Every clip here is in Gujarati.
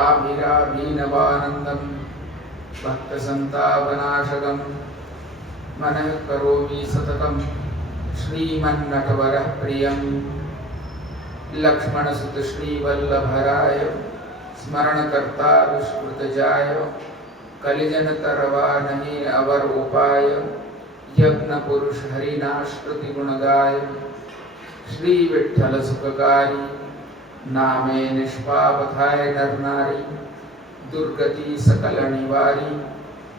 आभिराभिनवानन्दं भक्तसन्तापनाशकं मनः करोमि सततं श्रीमन्नटवरः प्रियं लक्ष्मणसुत श्रीवल्लभराय स्मरणकर्ता विस्मृतजाय कलिजनतरवानहि अवर उपाय यज्ञपुरुष हरिनाश्रुतिगुणगाय श्री विठ्ठल सुखकारी नामे निष्पापथाय नर नारी दुर्गति सकल निवारी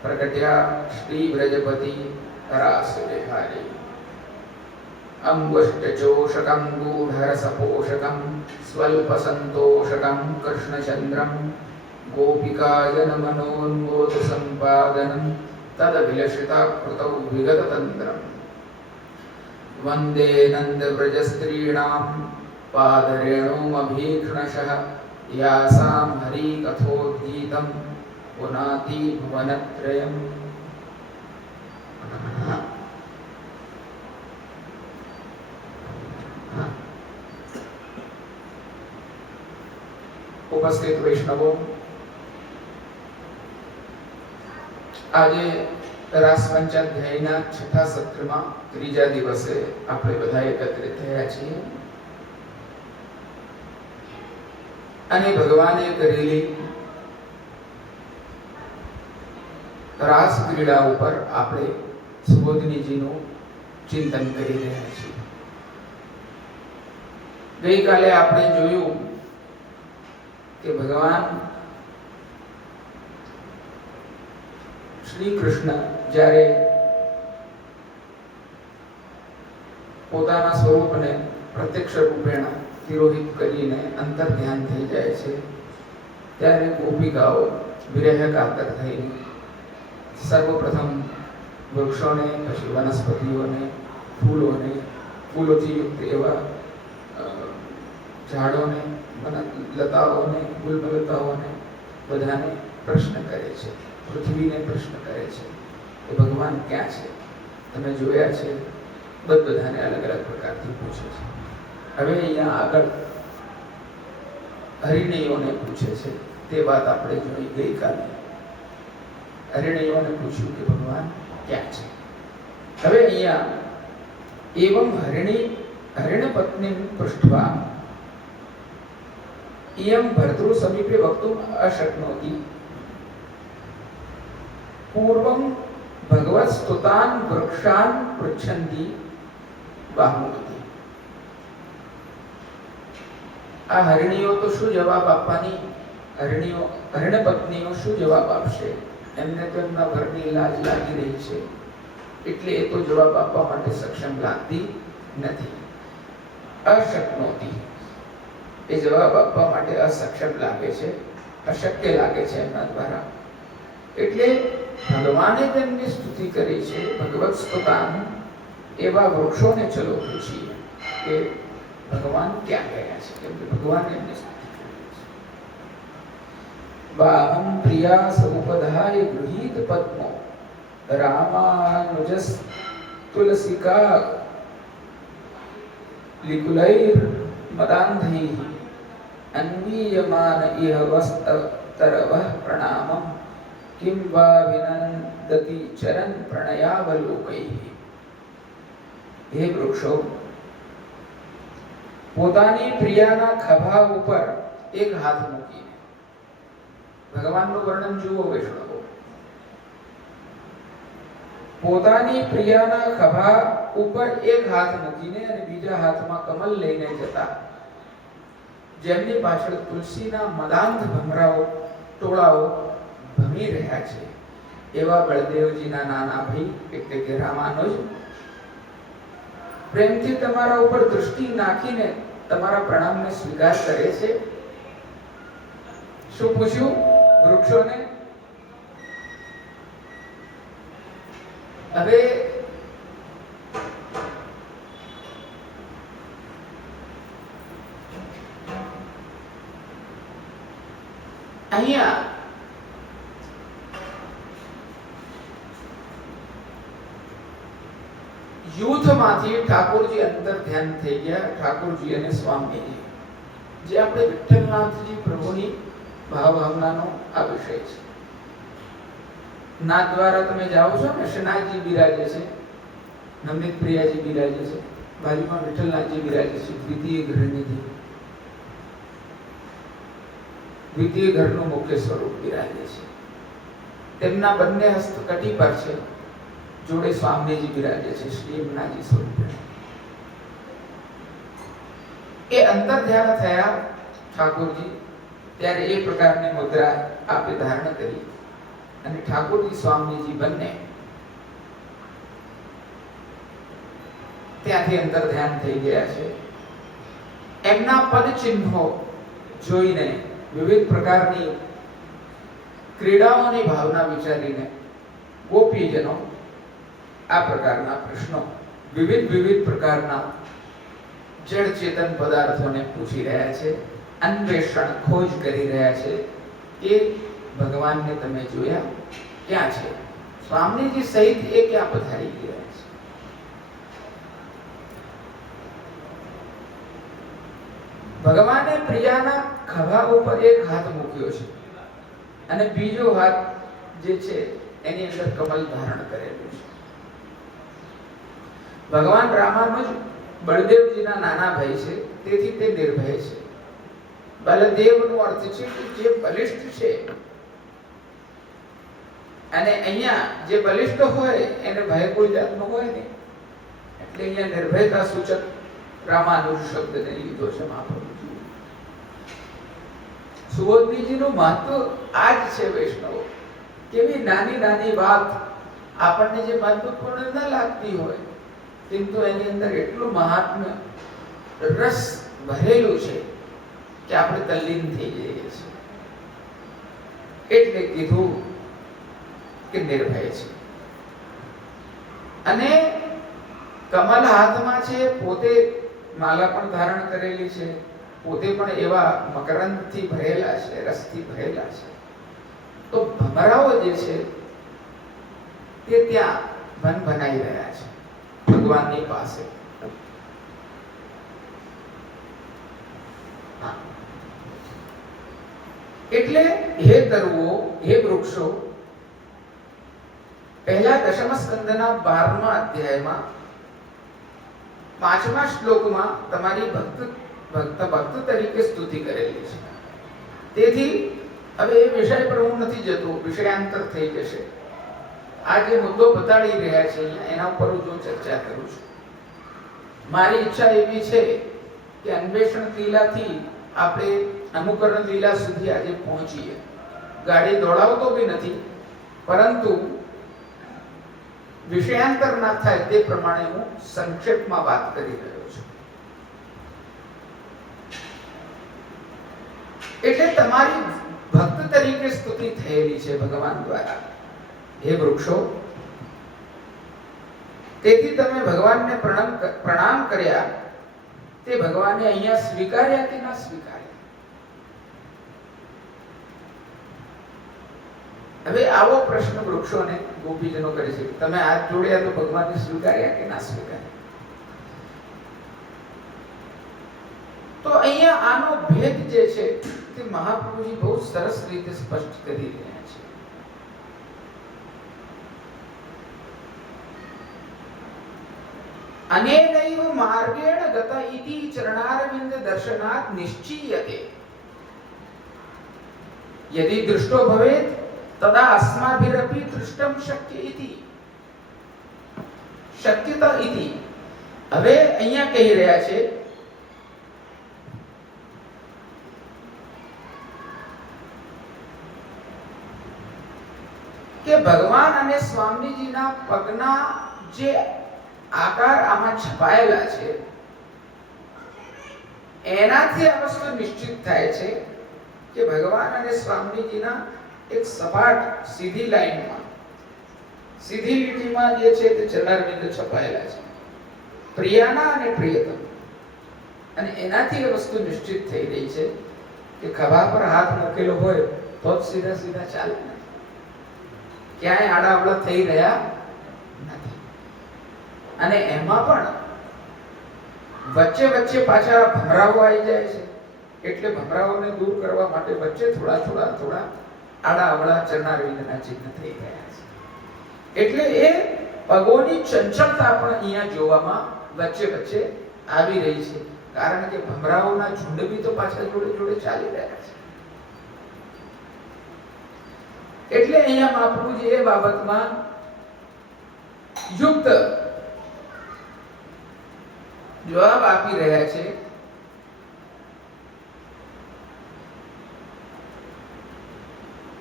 प्रकट्या श्री व्रजपति रास विहारी अंगुष्टचोषकं गूढरसपोषकं स्वल्पसन्तोषकं कृष्णचन्द्रं गोपिकाजनमनोन्मोदसम्पादनं तदभिलषिताकृतौ विगततन्त्रम् वन्दे नन्दव्रजस्त्रीणां पादरेणुमभीक्ष्णशः यासां हरिकथोद्गीतं पुनाति भुवनत्रयम्। उपस्थित वैष्णवों, આજે રાસપંચાધ્યાયના છઠ્ઠા સત્રમાં ત્રીજા દિવસે આપણે બધા એકત્રિત થયા છીએ અને ભગવાને કરેલી રાસ ક્રીડા ઉપર આપણે સુબોધનીજીનું ચિંતન કરી રહ્યા છીએ। ગઈકાલે આપણે જોયું કે ભગવાન શ્રી કૃષ્ણ જ્યારે પોતાના સ્વરૂપને પ્રત્યક્ષ રૂપેણ તિરોહિત કરીને અંતર ધ્યાન થઈ જાય છે ત્યારે ગોપિકાઓ વિરહ કાતર થઈ સર્વપ્રથમ વૃક્ષોને, પછી વનસ્પતિઓને, ફૂલોને, ફૂલોથી યુક્ત એવા ઝાડોને, લતાઓને, ગુલમલતાઓને બધાને પ્રશ્ન કરે છે, પૃથ્વીને પ્રશ્ન કરે છે કે ભગવાન ક્યાં છે, તમે જોયા છે? બધાને અલગ અલગ પ્રકારથી પૂછે છે। હવે અહીંયા આગળ હરિણયોને પૂછે છે તે વાત આપણે જોઈ ગઈકાલે। હરિણયોને પૂછ્યું કે ભગવાન ક્યાં છે। હવે અહીંયા એવમ હરિણપત્ની પૃષ્ઠવા इयं भर्तृ समीपे वक्तुम् अशक्नोति पूर्वं भगवत्स्तुतान् वृक्षान् पृच्छन्ति बाहुमती। आ हरिणीओ तो શું જવાબ આપવાની, હરિણપત્નીઓ શું જવાબ આપશે? એમને તો એમના ઘરની લાજ લાગી રહી છે એટલે એ તો જવાબ આપવા માટે સક્ષમ લાગતી નથી। અશક્નોતિ એ જવાબ આપવા માટે અસક્ષમ લાગે છે, અશક્ય લાગે છે એમના દ્વારા। એટલે ભગવાને તેમની સ્તુતિ કરી છે। ભગવત સ્તુતાન એવા વૃક્ષોને ચલો પૂછીએ કે ભગવાન ક્યાં ગયા છે, કેમ કે ભગવાન એમની સ્તુતિ કરી છે। બાહમ પ્રિયા સૌપધાય ગૃહીત પદ્મો રામાનુજસ તુલસિકા લિકુલૈર मदान्धैः अन्वीयमान इह वस्तरवः प्रणामं किं वा विनन्दति चरण प्रणयावलोकैः। हे वृक्षो, પોતાની પ્રિયાના ખભા ઉપર એક હાથ મૂકીને, ભગવાનનું વર્ણન જુઓ વૈષ્ણવો, પોતાની પ્રિયાના ખભા ઉપર એક હાથ મૂકીને અને બીજા હાથમાં કમલ લઈને જતા, જેમની પાછળ તુલસીના મદાંધ ભમરાઓ ટોળાઓ ભમી રહ્યા છે એવા બળદેવજીના નાના ભાઈ એટલે કે રામાનુજ પ્રેમથી તમારા ઉપર દૃષ્ટિ નાખીને તમારા પ્રણામને સ્વીકાર કરે છે। શું પૂછ્યું વૃક્ષોને? હવે અહીંયા યુથમાંથી ઠાકોરજી અંદર ધ્યાન થઈ ગયા, ઠાકોરજી અને સ્વામીજી જે આપણે વિઠ્ઠલનાથજી પ્રભુની ભાવ ભાવનાનો આ વિષય છે. નાદ દ્વારા તમે જાઓ છો ને, શનાજી બિરાજે છે, નમિત પ્રિયાજી બિરાજે છે, બાજુમાં વિઠ્ઠલનાથજી બિરાજે છે, દ્વિતીય ઘરનિધિ, દ્વિતીય ઘરનું મુખ્ય સ્વરૂપ બિરાજે છે. તેમના બંને હસ્ત કટી પર છે, જોડે સ્વામીજી બિરાજે છે, શ્રી યમુનાજી સ્વરૂપે. એ અંતર ધ્યાન થયા ઠાકોરજી, ત્યારે એ પ્રકારની મુદ્રા આપે ધારણ કરી અને ઠાકોરજી સ્વામીજી બંને ત્યાંથી અંતર ધ્યાન થઈ ગયા છે. એમના પદ ચિહ્નો જોઈને, વિવિધ પ્રકારની ક્રીડાઓની ભાવના વિચારીને ગોપીજનો આ પ્રકારના પ્રશ્નો વિવિધ પ્રકારના જળ ચેતન પદાર્થોને પૂછી રહ્યા છે, અન્વેષણ ખોજ કરી રહ્યા છે કે ભગવાનને તમે જોયા ક્યાં છે, સ્વામીજી સહિત એ ક્યાં પધારી ગયા છે. ભગવાને પ્રિયાના ખભા ઉપર એક હાથ મૂક્યો છે અને બીજો હાથ જે છે એની અંદર કમલ ધારણ કરેલું છે. ભગવાન રામાનુજ બળદેવજીના નાના ભાઈ છે, તેથી તે નિર્ભય છે. બલદેવનો અર્થ છે કે જે બલિષ્ઠ છે, અને અહીંયા જે બલિષ્ઠ હોય એને ભય કોઈ જાતનો હોય નહીં, એટલે અહીંયા નિર્ભયતા સૂચક રામાનુજ શબ્દને લીધો છે મહાપ્રભુજી. સુબોધજીનું મહત્વ આ જ છે વૈષ્ણવો. કેવી નાની નાની વાત આપણને જે મહત્વપૂર્ણ ન લાગતી હોય, কিন্তু એની અંદર એટલું મહાત્મ્ય રસ ભરેલું છે કે આપણે તલ્લીન થઈ જઈએ છીએ. એટલે કીધું કે નિર્ભય છે. અને કમલ હાથમાં છે, પોતે માલા પણ ધારણ કરેલી છે, પોતે પણ એવા મકરંદથી ભરેલા છે, રસથી ભરેલા છે. તો ભમરાઓ જે છે તે ત્યાં ભનભનાઈ રહ્યા છે ભગવાનની પાસે. એટલે હે તરુઓ, હે વૃક્ષો, પહેલા દશમ સ્કંદના 12મા અધ્યાયમાં 5મા શ્લોકમાં તમારી ભક્ત તરીકે સ્તુતિ કરેલી છે. તેથી હવે એ વિષય પર હું નથી જતો, વિષયાંતર થઈ જશે. આ જે મુદ્દો બતાડી રહ્યા છે એના ઉપર હું જો ચર્ચા કરું છું. મારી ઈચ્છા એવી છે કે અન્વેષણ લીલાથી આપણે અનુકરણ લીલા સુધી આજે પહોંચીએ. ગાડી દોડાવતો બી નથી, પરંતુ વિષયાંતર ના થાય તે પ્રમાણે હું સંક્ષેપમાં વાત કરી રહ્યો છું. એટલે તમારી ભક્ત તરીકે સ્તુતિ થયેલી છે ભગવાન દ્વારા, હે વૃક્ષો. તેથી તમે ભગવાનને પ્રણામ કર્યા, તે ભગવાને અહીંયા સ્વીકાર્યા કે ના સ્વીકાર્યા? હવે આવો પ્રશ્ન વૃક્ષોને ગોપીજનો કરે છે, તમે હાથ જોડ્યા તો ભગવાનને સ્વીકાર્યા કે ના સ્વીકાર્યા? તો અહીંયા આનો ભેદ જે છે તે મહાપ્રભુજી બહુ સરસ રીતે સ્પષ્ટ કરી રહ્યા છે. અનેનૈવ માર્ગેણ ગત ઇતિ ચરણારવિંદ દર્શનાત નિશ્ચીયતે યદિ દૃષ્ટો ભવેત તદા અસ્માભિરપી દૃષ્ટમ શક્ય ઇતિ. શક્યતા ઇતિ. હવે અહીંયા કહી રહ્યા છે કે ભગવાન અને સ્વામીજીના પગના જે આકાર આમાં છપાયેલા છે એનાથી આ વસ્તુ નિશ્ચિત થાય છે કે ભગવાન અને સ્વામીજીના એક સપાટ સીધી લાઈનમાં, સીધી લીટીમાં જે છે તે ચરણારવિંદ છપાયેલા છે, પ્રિયાના અને પ્રિયતમ. અને એનાથી એ વસ્તુ નિશ્ચિત થઈ રહી છે કે ખભા પર હાથ મૂકેલો હોય તો જ સીધા સીધા ચાલે ને, ક્યાંય આડાઅવળા થઈ રહ્યા નથી. અને એમાં પણ વચ્ચે વચ્ચે પાછા ભમરાઓ આવી જાય છે, એટલે ભમરાઓને દૂર કરવા માટે વચ્ચે થોડા થોડા થોડા આડા અવળા ચરણારવિંદના ચિહ્ન થઈ ગયા છે. એટલે એ પગોની ચંચળતા પણ અહીંયા જોવામાં વચ્ચે વચ્ચે આવી રહી છે, કારણ કે ભમરાઓના ઝુંડ બી તો પાછા જોડે જોડે ચાલી રહ્યા છે. એટલે અહીંયા મહાપ્રભુજી એ બાબતમાં યુક્ત જવાબ આપી રહ્યા છે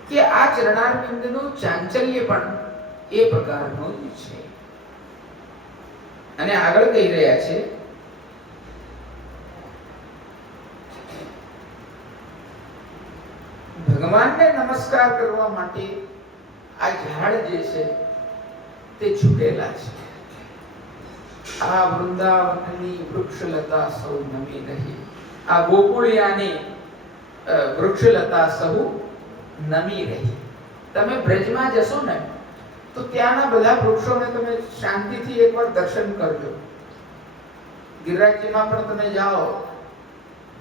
કે આ ચરણારવિંદનું ચાંચલ્ય પણ એ પ્રકારનું જ છે. અને આગળ કહી રહ્યા છે ભગવાનને નમસ્કાર કરવા માટે આ ઝાડ જે છે તે ઝૂકેલા છે. આ વૃંદાવનની વૃક્ષલતા સૌ નમી રહી, આ ગોકુળિયાની વૃક્ષલતા સૌ નમી રહી. તમે બ્રજમાં જશો ને તો ત્યાંના બધા વૃક્ષોને તમે શાંતિથી એકવાર દર્શન કરજો. ગિરિરાજજીમાં પણ તમે જાઓ,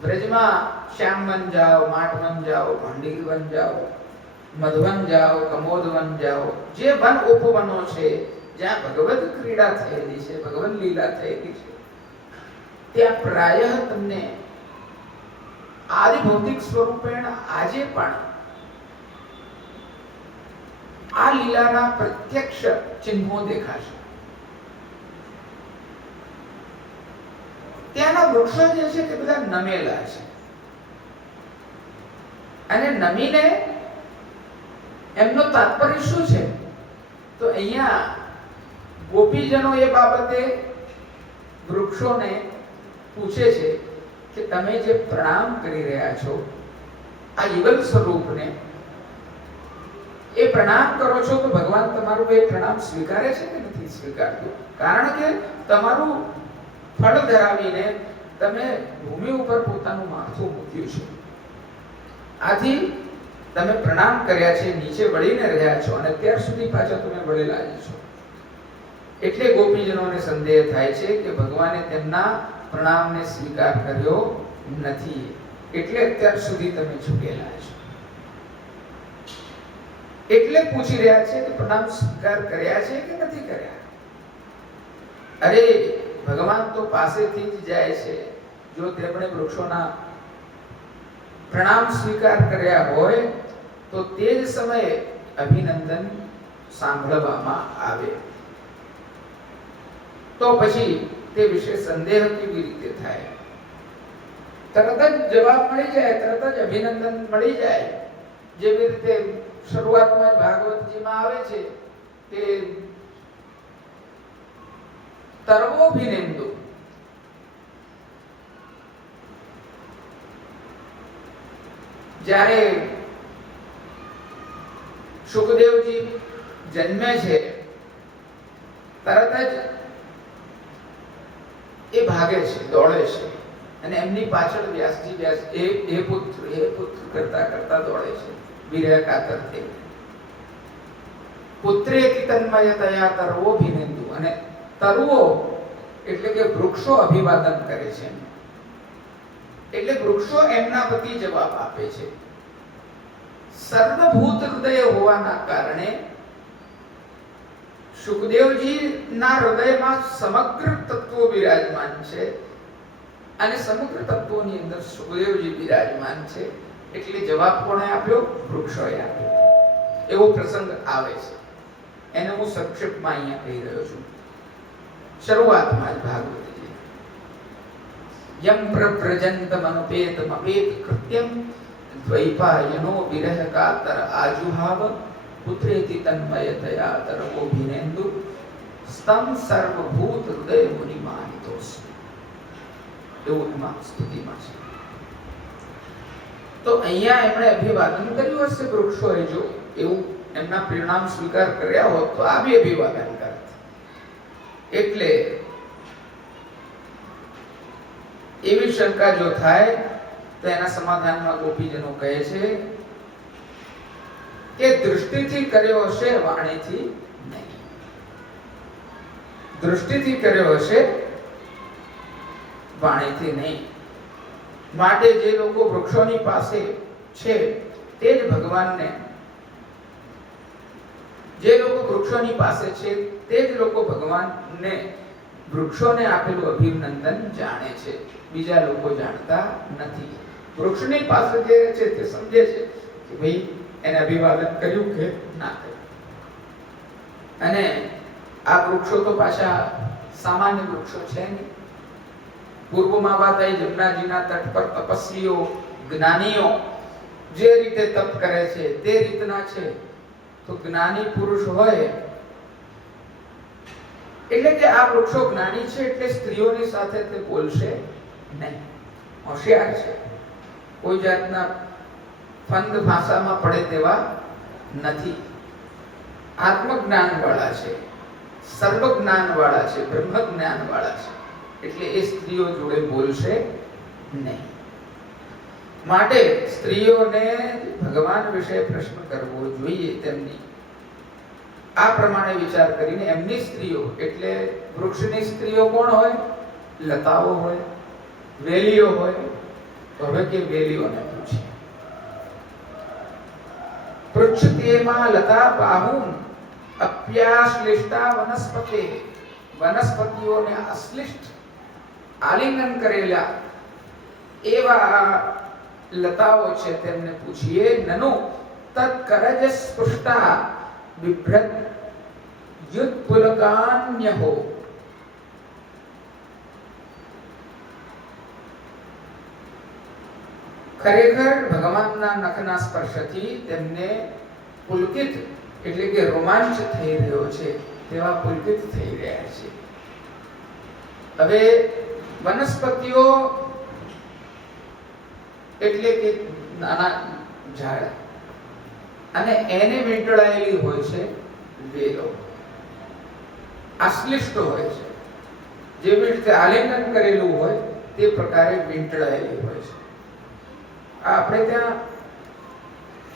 બ્રજમાં શ્યામવન જાઓ, માટવન જાઓ, ભંડીરવન જાઓ, મધવન જાઓ, કમોદવન જાઓ, જે વન ઉપવનો છે જ્યાં ભગવદ ક્રીડા થયેલી છે, ભગવન લીલા થયેલી છે, ત્યાં પ્રાયઃ તમને આદિ ભૌતિક સ્વરૂપેણ આજે પણ આ લીલાના પ્રત્યક્ષ ચિહ્નો દેખાશે. ત્યાંના વૃક્ષો જે છે તે બધા નમેલા છે અને નમીને એમનો તાત્પર્ય શું છે? તો અહીંયા ગોપીજનો એ બાબતે વૃક્ષોને પૂછે છે કે તમે જે પ્રણામ કરી રહ્યા છો આ યુગલ સ્વરૂપને, એ પ્રણામ કરો છો તો ભગવાન તમારું એ પ્રણામ સ્વીકારે છે કે નથી સ્વીકારતું? કારણ કે તમારું ફળ ધરાવીને તમે ભૂમિ ઉપર પોતાનું માથું મૂક્યું છે, આથી તમે પ્રણામ કર્યા છે, નીચે વળીને રહ્યા છો અને ત્યાર સુધી પાછા તમે વળેલા જ છો. એટલે ગોપીજનોને સંદેહ થાય છે કે ભગવાને તેમના પ્રણામને સ્વીકાર કર્યો નથી, એટલે અત્યાર સુધી તમે ઝૂકેલા છો. એટલે પૂછી રહ્યા છે કે પ્રણામ સ્વીકાર કર્યા છે કે નથી કર્યા? અરે ભગવાન તો પાસેથી જ જાય છે. જો તેમણે વૃક્ષોના પ્રણામ સ્વીકાર કર્યા હોય તો તે જ સમયે અભિનંદન સાંભળવામાં આવે, તો પછી તે વિશે સંદેહ કેવી રીતે થાય? તરત જ જવાબ મળી જાય, તરત જ અભિનંદન મળી જાય. જેવી રીતે શરૂઆતમાં ભાગવતજીમાં આવે છે કે તર્વોભિનેન્દુ, જ્યારે સુખદેવજી જન્મે છે તરત જ એ ભાગે છે, દોડે છે અને એમની પાછળ વ્યાસજી હે પુત્ર કરતા કરતા દોડે છે વિરહ કાતરથી. પુત્રેતિ તન્મયતયા તર્વોભિનેન્દુ, અને તરુઓ એટલે કે વૃક્ષો અભિવાદન કરે છે. એટલે વૃક્ષો એમના પ્રતિ જવાબ આપે છે. સર્વભૂત હૃદય હોવાના કારણે સુખદેવજી ના હૃદયમાં સમગ્ર તત્વો વિરાજમાન છે અને સમગ્ર તત્વોની અંદર સુખદેવજી વિરાજમાન છે. એટલે જવાબ કોણે આપ્યો? વૃક્ષોએ આપ્યો. એવો પ્રસંગ આવે છે, એને હું સંક્ષેપમાં અહીંયા કહી રહ્યો છું. શરૂઆતમાં જ ભાગવતજી યમ પ્રવ્રજંતમ અનુપેતમ અપેત કૃત્યમ દ્વૈપાયનો વિરહ કાતર આજુહાવ પુત્રેતિ તન્મયતયા તર્વોભિનેન્દુ સ્તમ સર્વભૂત હૃદય મુનિમાનિતોસ્મિ. એવું એમાં સ્તુતિમાં છે. તો અહીંયા એમણે અભિવાદન કર્યું હશે વૃક્ષોએ, જો એવું એમના પરિણામ સ્વીકાર કર્યા હોત તો આ બી અભિવાદન કરત. એટલે એવી શંકા જો થાય તો એના સમાધાનમાં ગોપીજનો કહે છે કે દૃષ્ટિથી કર્યો હશે, વાણીથી નહીં. દૃષ્ટિથી કર્યો હશે, વાણીથી નહીં. માટે જે લોકો વૃક્ષોની પાસે છે તે જ ભગવાનને, જે લોકો વૃક્ષોની પાસે છે તે જ લોકો ભગવાનને વૃક્ષોને આપેલું અભિનંદન જાણે છે, બીજા લોકો જાણતા નથી. વૃક્ષની પાસે જે છે તે સમજે છે કે ભાઈ એને અભિવાદન કર્યું કે ના કર્યું. અને આ વૃક્ષો તો પાછા સામાન્ય વૃક્ષો છે નહીં. પૂર્વમાં વાત આવી જમનાજીના તટ પર તપસ્વીઓ, જ્ઞાનીઓ જે રીતે તપ કરે છે તે રીતના છે. તો જ્ઞાની પુરુષ હોય એટલે કે આ વૃક્ષો જ્ઞાની છે એટલે સ્ત્રીઓની સાથે તે બોલશે નહીં. હોશિયાર છે, કોઈ જાતના ફંદ ભાષામાં પડે તેવા નથી. આત્મજ્ઞાન વાળા છે, સર્વ જ્ઞાન વાળા છે, બ્રહ્મ જ્ઞાન વાળા છે, એટલે એ સ્ત્રીઓ જોડે બોલશે નહીં. માટે સ્ત્રીઓને ભગવાન વિશે પ્રશ્ન કરવો જોઈએ. તેમની આ પ્રમાણે વિચાર કરીને એમની સ્ત્રીઓ એટલે વૃક્ષની સ્ત્રીઓ કોણ હોય? લતાઓ હોય, વેલીઓ હોય. તો હવે કે વેલીઓને પૂછીએ. પૃચ્છતેમાં લતા બાહુમ અપ્યાશ્લિષ્ટા વનસ્પતે, વનસ્પતિઓને અશ્લિષ્ટ આલિંગન કરેલા એવા લતાઓ છે તેમને પૂછીએ. નનુ તત્કરજ સ્પૃષ્ટા બિભ્રત યુત્પુલકાન્યહો. ખરેખર ભગવાનના નખના સ્પર્શથી તેમને પુલકિત એટલે કે રોમાંચ થઈ રહ્યો છે, તેવા પુલકિત થઈ રહ્યા છે. હવે વનસ્પતિઓ એટલે કે નાના ઝાડ અને એને વીંટળાયેલી હોય છે વેલો, આશ્લિષ્ટ હોય છે. જેવી રીતે આલિંગન કરેલું હોય તે પ્રકારે વીંટળાયેલી હોય છે. આપણે ત્યાં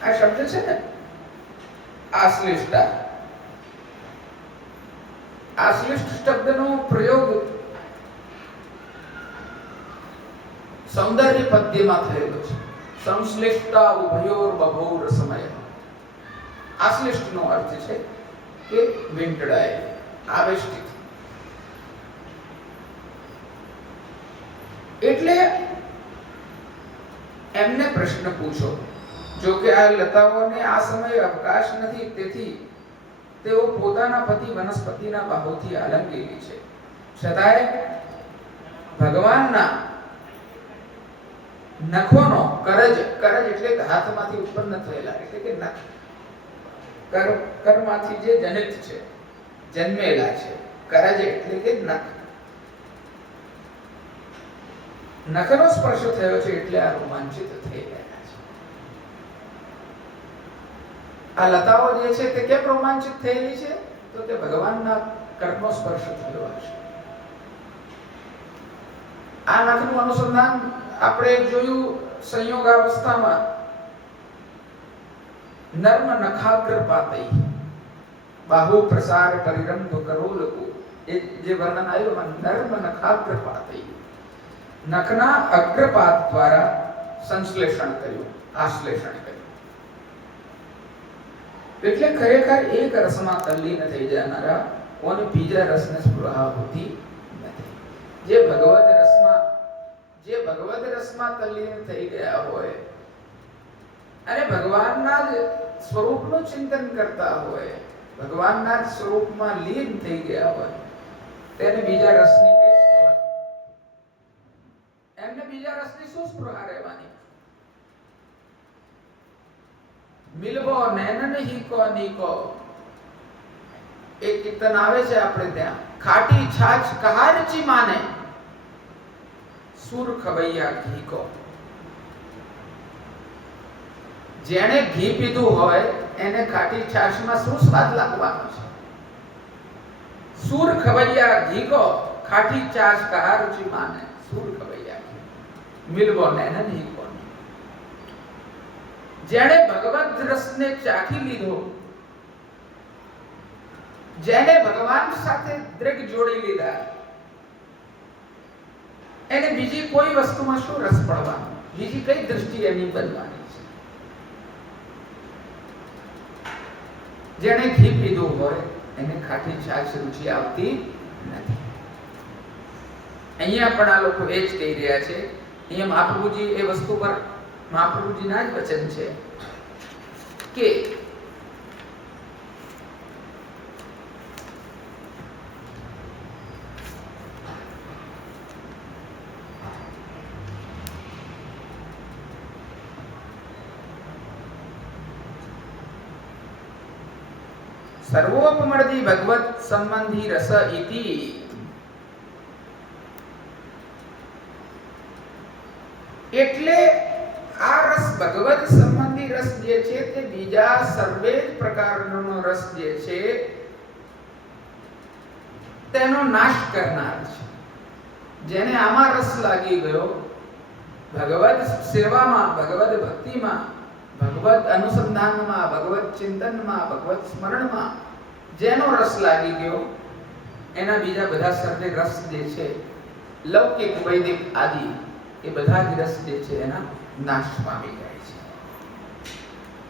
આ શબ્દ છે ને આશ્લિષ્ટા, આશ્લિષ્ટ શબ્દનો પ્રયોગ સૌંદર્ય પદ્યમાં થયેલો છે. સંશ્લિષ્ટા ઉભયોર બભોર સમય. આશ્લિષ્ટ નો અર્થ છે કે વીંટળાયેલી, આવેષ્ટિત. એટલે એમને પ્રશ્ન પૂછો. જો કે આ લતાઓને આ સમયે અવકાશ નથી, તેથી તેઓ પોતાના પતિ વનસ્પતિના બાહોથી આલંગેલી છે. છતાંય ભગવાનના નખોનો કરજ, કરજ એટલે હાથમાંથી ઉત્પન્ન થયેલા એટલે કે નખ, કરમાંથી જે જનિત છે, જન્મેલા છે. કરજ એટલે કે નખ. નખનો સ્પર્શ થયો છે એટલે આ રોમાંચિત થઈ ગયા છે. આ લતાઓ જે છે તે કેમ રોમાંચિત થયેલી છે? તો તે ભગવાનના કર્મનો સ્પર્શ થયો હશે. આ નખનું અનુસંધાન આપણે જોયું સંયોગ અવસ્થામાં. નર્મ નખાગ્રપાતૈ બાહુ પ્રસાર પરિરંભ કરોલકુ, એ જે વર્ણન આવ્યું નર્મ નખાગ્રપાતૈ, નખના અગ્રપાત દ્વારા સંશ્લેષણ કર્યું, આશ્લેષણ કર્યું. એટલે ખરેખર એક રસમાં તલ્લીન થઈ જનારા કોને બીજા રસને સ્પૃહા હોતી નથી. જે ભગવદ રસમાં તલ્લીન થઈ ગયા હોય અને ભગવાનના જ સ્વરૂપનું ચિંતન કરતા હોય, ભગવાનના જ સ્વરૂપમાં લીન થઈ ગયા હોય, તેને બીજા રસની કઈ સ્પૃહા, એમને બીજા રસની શું સ્પૃહા રહેવાની? મિલવો નૈનન હીકો નીકો, એક કીર્તન આવે છે આપણે ત્યાં, ખાટી છાછ કહારચી માને સુર ખવૈયા ઘી કો. જેણે ઘી પીધું હોય એને ખાટી છાશમાં શું સ્વાદ લાગવાનો છે? સુર ખવૈયા ઘી કો, ખાટી છાશ કહારચી માને સુર ખવૈયા ઘી, મિલવો નૈનન હીકો. જેણે ભગવદ રસને ચાખી લીધો, જેને ભગવાન સાથે દ્રગ જોડી લીધા, એને બીજી કોઈ વસ્તુમાં શું રસ પડવાનો, બીજી કઈ દૃષ્ટિ એની બનવાની છે? જેણે ઘી પીધું હોય એને ખાટી છાશ રુચિ આવતી નથી. અહીંયા પણ આ લોકો એ જ કહી રહ્યા છે. અહીંયા મહાપ્રભુજી એ વસ્તુ પર મહાપ્રભુજીના જ વચન છે કે સર્વોપમર્દી ભગવત સંબંધી રસ ઇતિ. એટલે આ રસ ભગવત સંબંધી રસ જે છે તે બીજા સર્વે પ્રકારનો રસ જે છે તેનો નાશ કરનાર છે. જેને આમાં રસ લાગી ગયો, ભગવત સેવામાં, ભગવત ભક્તિમાં, ભગવત અનુસંધાનમાં, ભગવત ચિંતનમાં, ભગવત સ્મરણમાં જેનો રસ લાગી ગયો, એના બીજા બધા સર્વે રસ જે છે લૌકિક વૈદિક આદિ એ બધા જ રસ જે છે એના નાશ પામી જાય છે.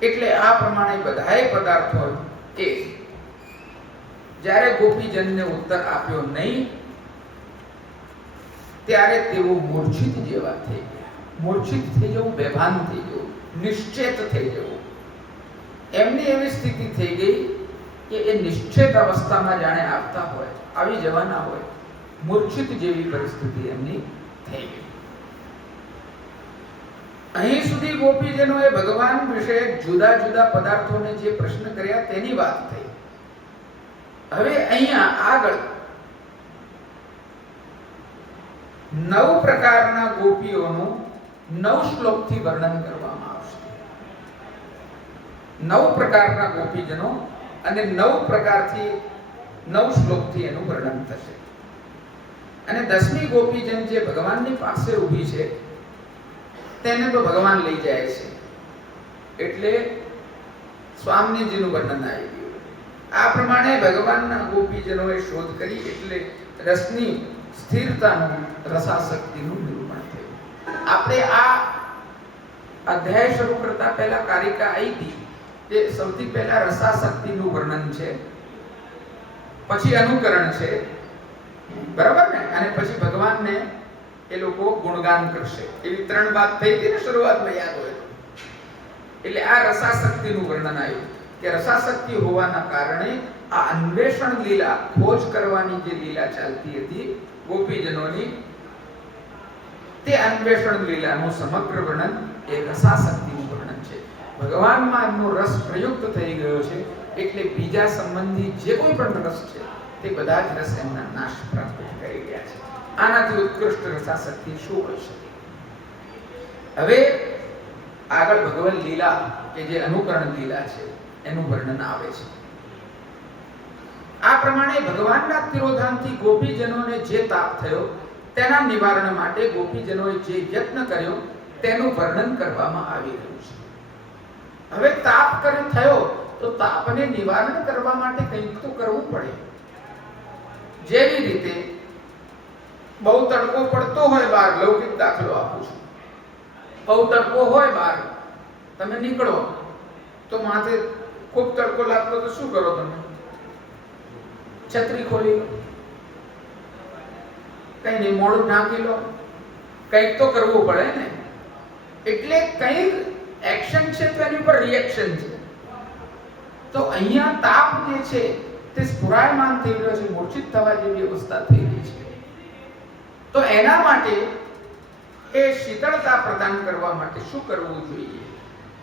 એટલે આ પ્રમાણે બધાય પદાર્થો એ જ્યારે ગોપીજનને ઉત્તર આપ્યો નહીં ત્યારે તેઓ મૂર્છિત જેવા થઈ ગયા. મૂર્છિત થઈ જવું, બેભાન થઈ જવું, નિશ્ચેત થઈ જવું, એમની એવી સ્થિતિ થઈ ગઈ કે એ નિશ્ચેત અવસ્થામાં જાણે આવતા હોય, આવી જવાના હોય, મૂર્છિત જેવી પરિસ્થિતિ એમની થઈ ગઈ. અહીં સુધી ગોપીજનોએ ભગવાન વિશે જુદા જુદા પદાર્થોને જે પ્રશ્ન કર્યા તેની વાત થઈ. હવે અહીંયા આગળ 9 પ્રકારના ગોપીઓનું 9 શ્લોકથી વર્ણન કરવામાં આવશે. 9 પ્રકારના ગોપીજનો અને 9 પ્રકારથી 9 શ્લોકથી એનું વર્ણન થશે. અને 10મી ગોપીજન જે ભગવાનની પાસે ઊભી છે તેને તો ભગવાન લઈ જાય છે, એટલે સ્વામીજીનું વર્ણન આવી ગયું. આ પ્રમાણે ભગવાનના ગોપીજનોએ શોધ કરી એટલે રસની સ્થિરતાનું, રસાસક્તિનું નિરૂપણ થયું. આપણે આ અધ્યાય શરૂ કરતા પહેલા કારિકા આવી હતી કે સૌથી પહેલા રસાસક્તિનું વર્ણન છે, પછી અનુકરણ છે, બરાબર ને, અને પછી ભગવાનને એ લોકો ગુણગાન કરશે. એવી 3 વાત થઈ હતી ને શરૂઆતમાં, યાદ હોય. એટલે આ રસાસક્તિનું વર્ણન આવ્યું કે રસાસક્તિ હોવાના કારણે આ અન્વેષણ લીલા, ખોજ કરવાની જે લીલા ચાલતી હતી ગોપીજનોની, તે અન્વેષણ લીલાનું સમગ્ર વર્ણન એ રસાસક્તિનું વર્ણન છે. ભગવાનમાં એમનો રસ પ્રયુક્ત થઈ ગયો છે એટલે બીજા સંબંધી જે કોઈ પણ રસ છે તે બધા જ રસ એમના નાશ પ્રાપ્ત કરી ગયા છે. આનાથી ઉત્કૃષ્ટ રસાસક્તિ શું હોઈ શકે? હવે આગળ ભગવન લીલા કે જે અનુકરણ લીલા છે એનું વર્ણન આવે છે. આ પ્રમાણે ભગવાનના તિરોધાનથી ગોપીજનોને જે તાપ થયો તેના નિવારણ માટે ગોપીજનોએ જે યત્ન કર્યો તેનું વર્ણન કરવામાં આવી રહ્યું છે. હવે તાપ થયો તો તાપને નિવારણ કરવા માટે કંઈક તો કરવું પડે. જેવી રીતે બહુ તડકો પડતો હોય બહાર, લૌકિક દાખલો આપું છું, બહુ તડકો હોય બહાર, તમે નીકળો તો માથે ખૂબ તડકો લાગતો તો શું કરો તમે? છત્રી ખોલી લો, કઈ નહીં, મોઢું ઢાંકી લો, કંઈક તો કરવું પડે ને. એટલે કંઈક એક્શન છે તો એની ઉપર રિએક્શન છે. તો અહીંયા તાપ જે છે તે સ્ફુરાયમાન થઈ રહ્યો છે, મૂર્છિત થવા જેવી અવસ્થા થઈ રહી છે. તો એના માટે એ શીતળતા પ્રદાન કરવા માટે શું કરવું જોઈએ?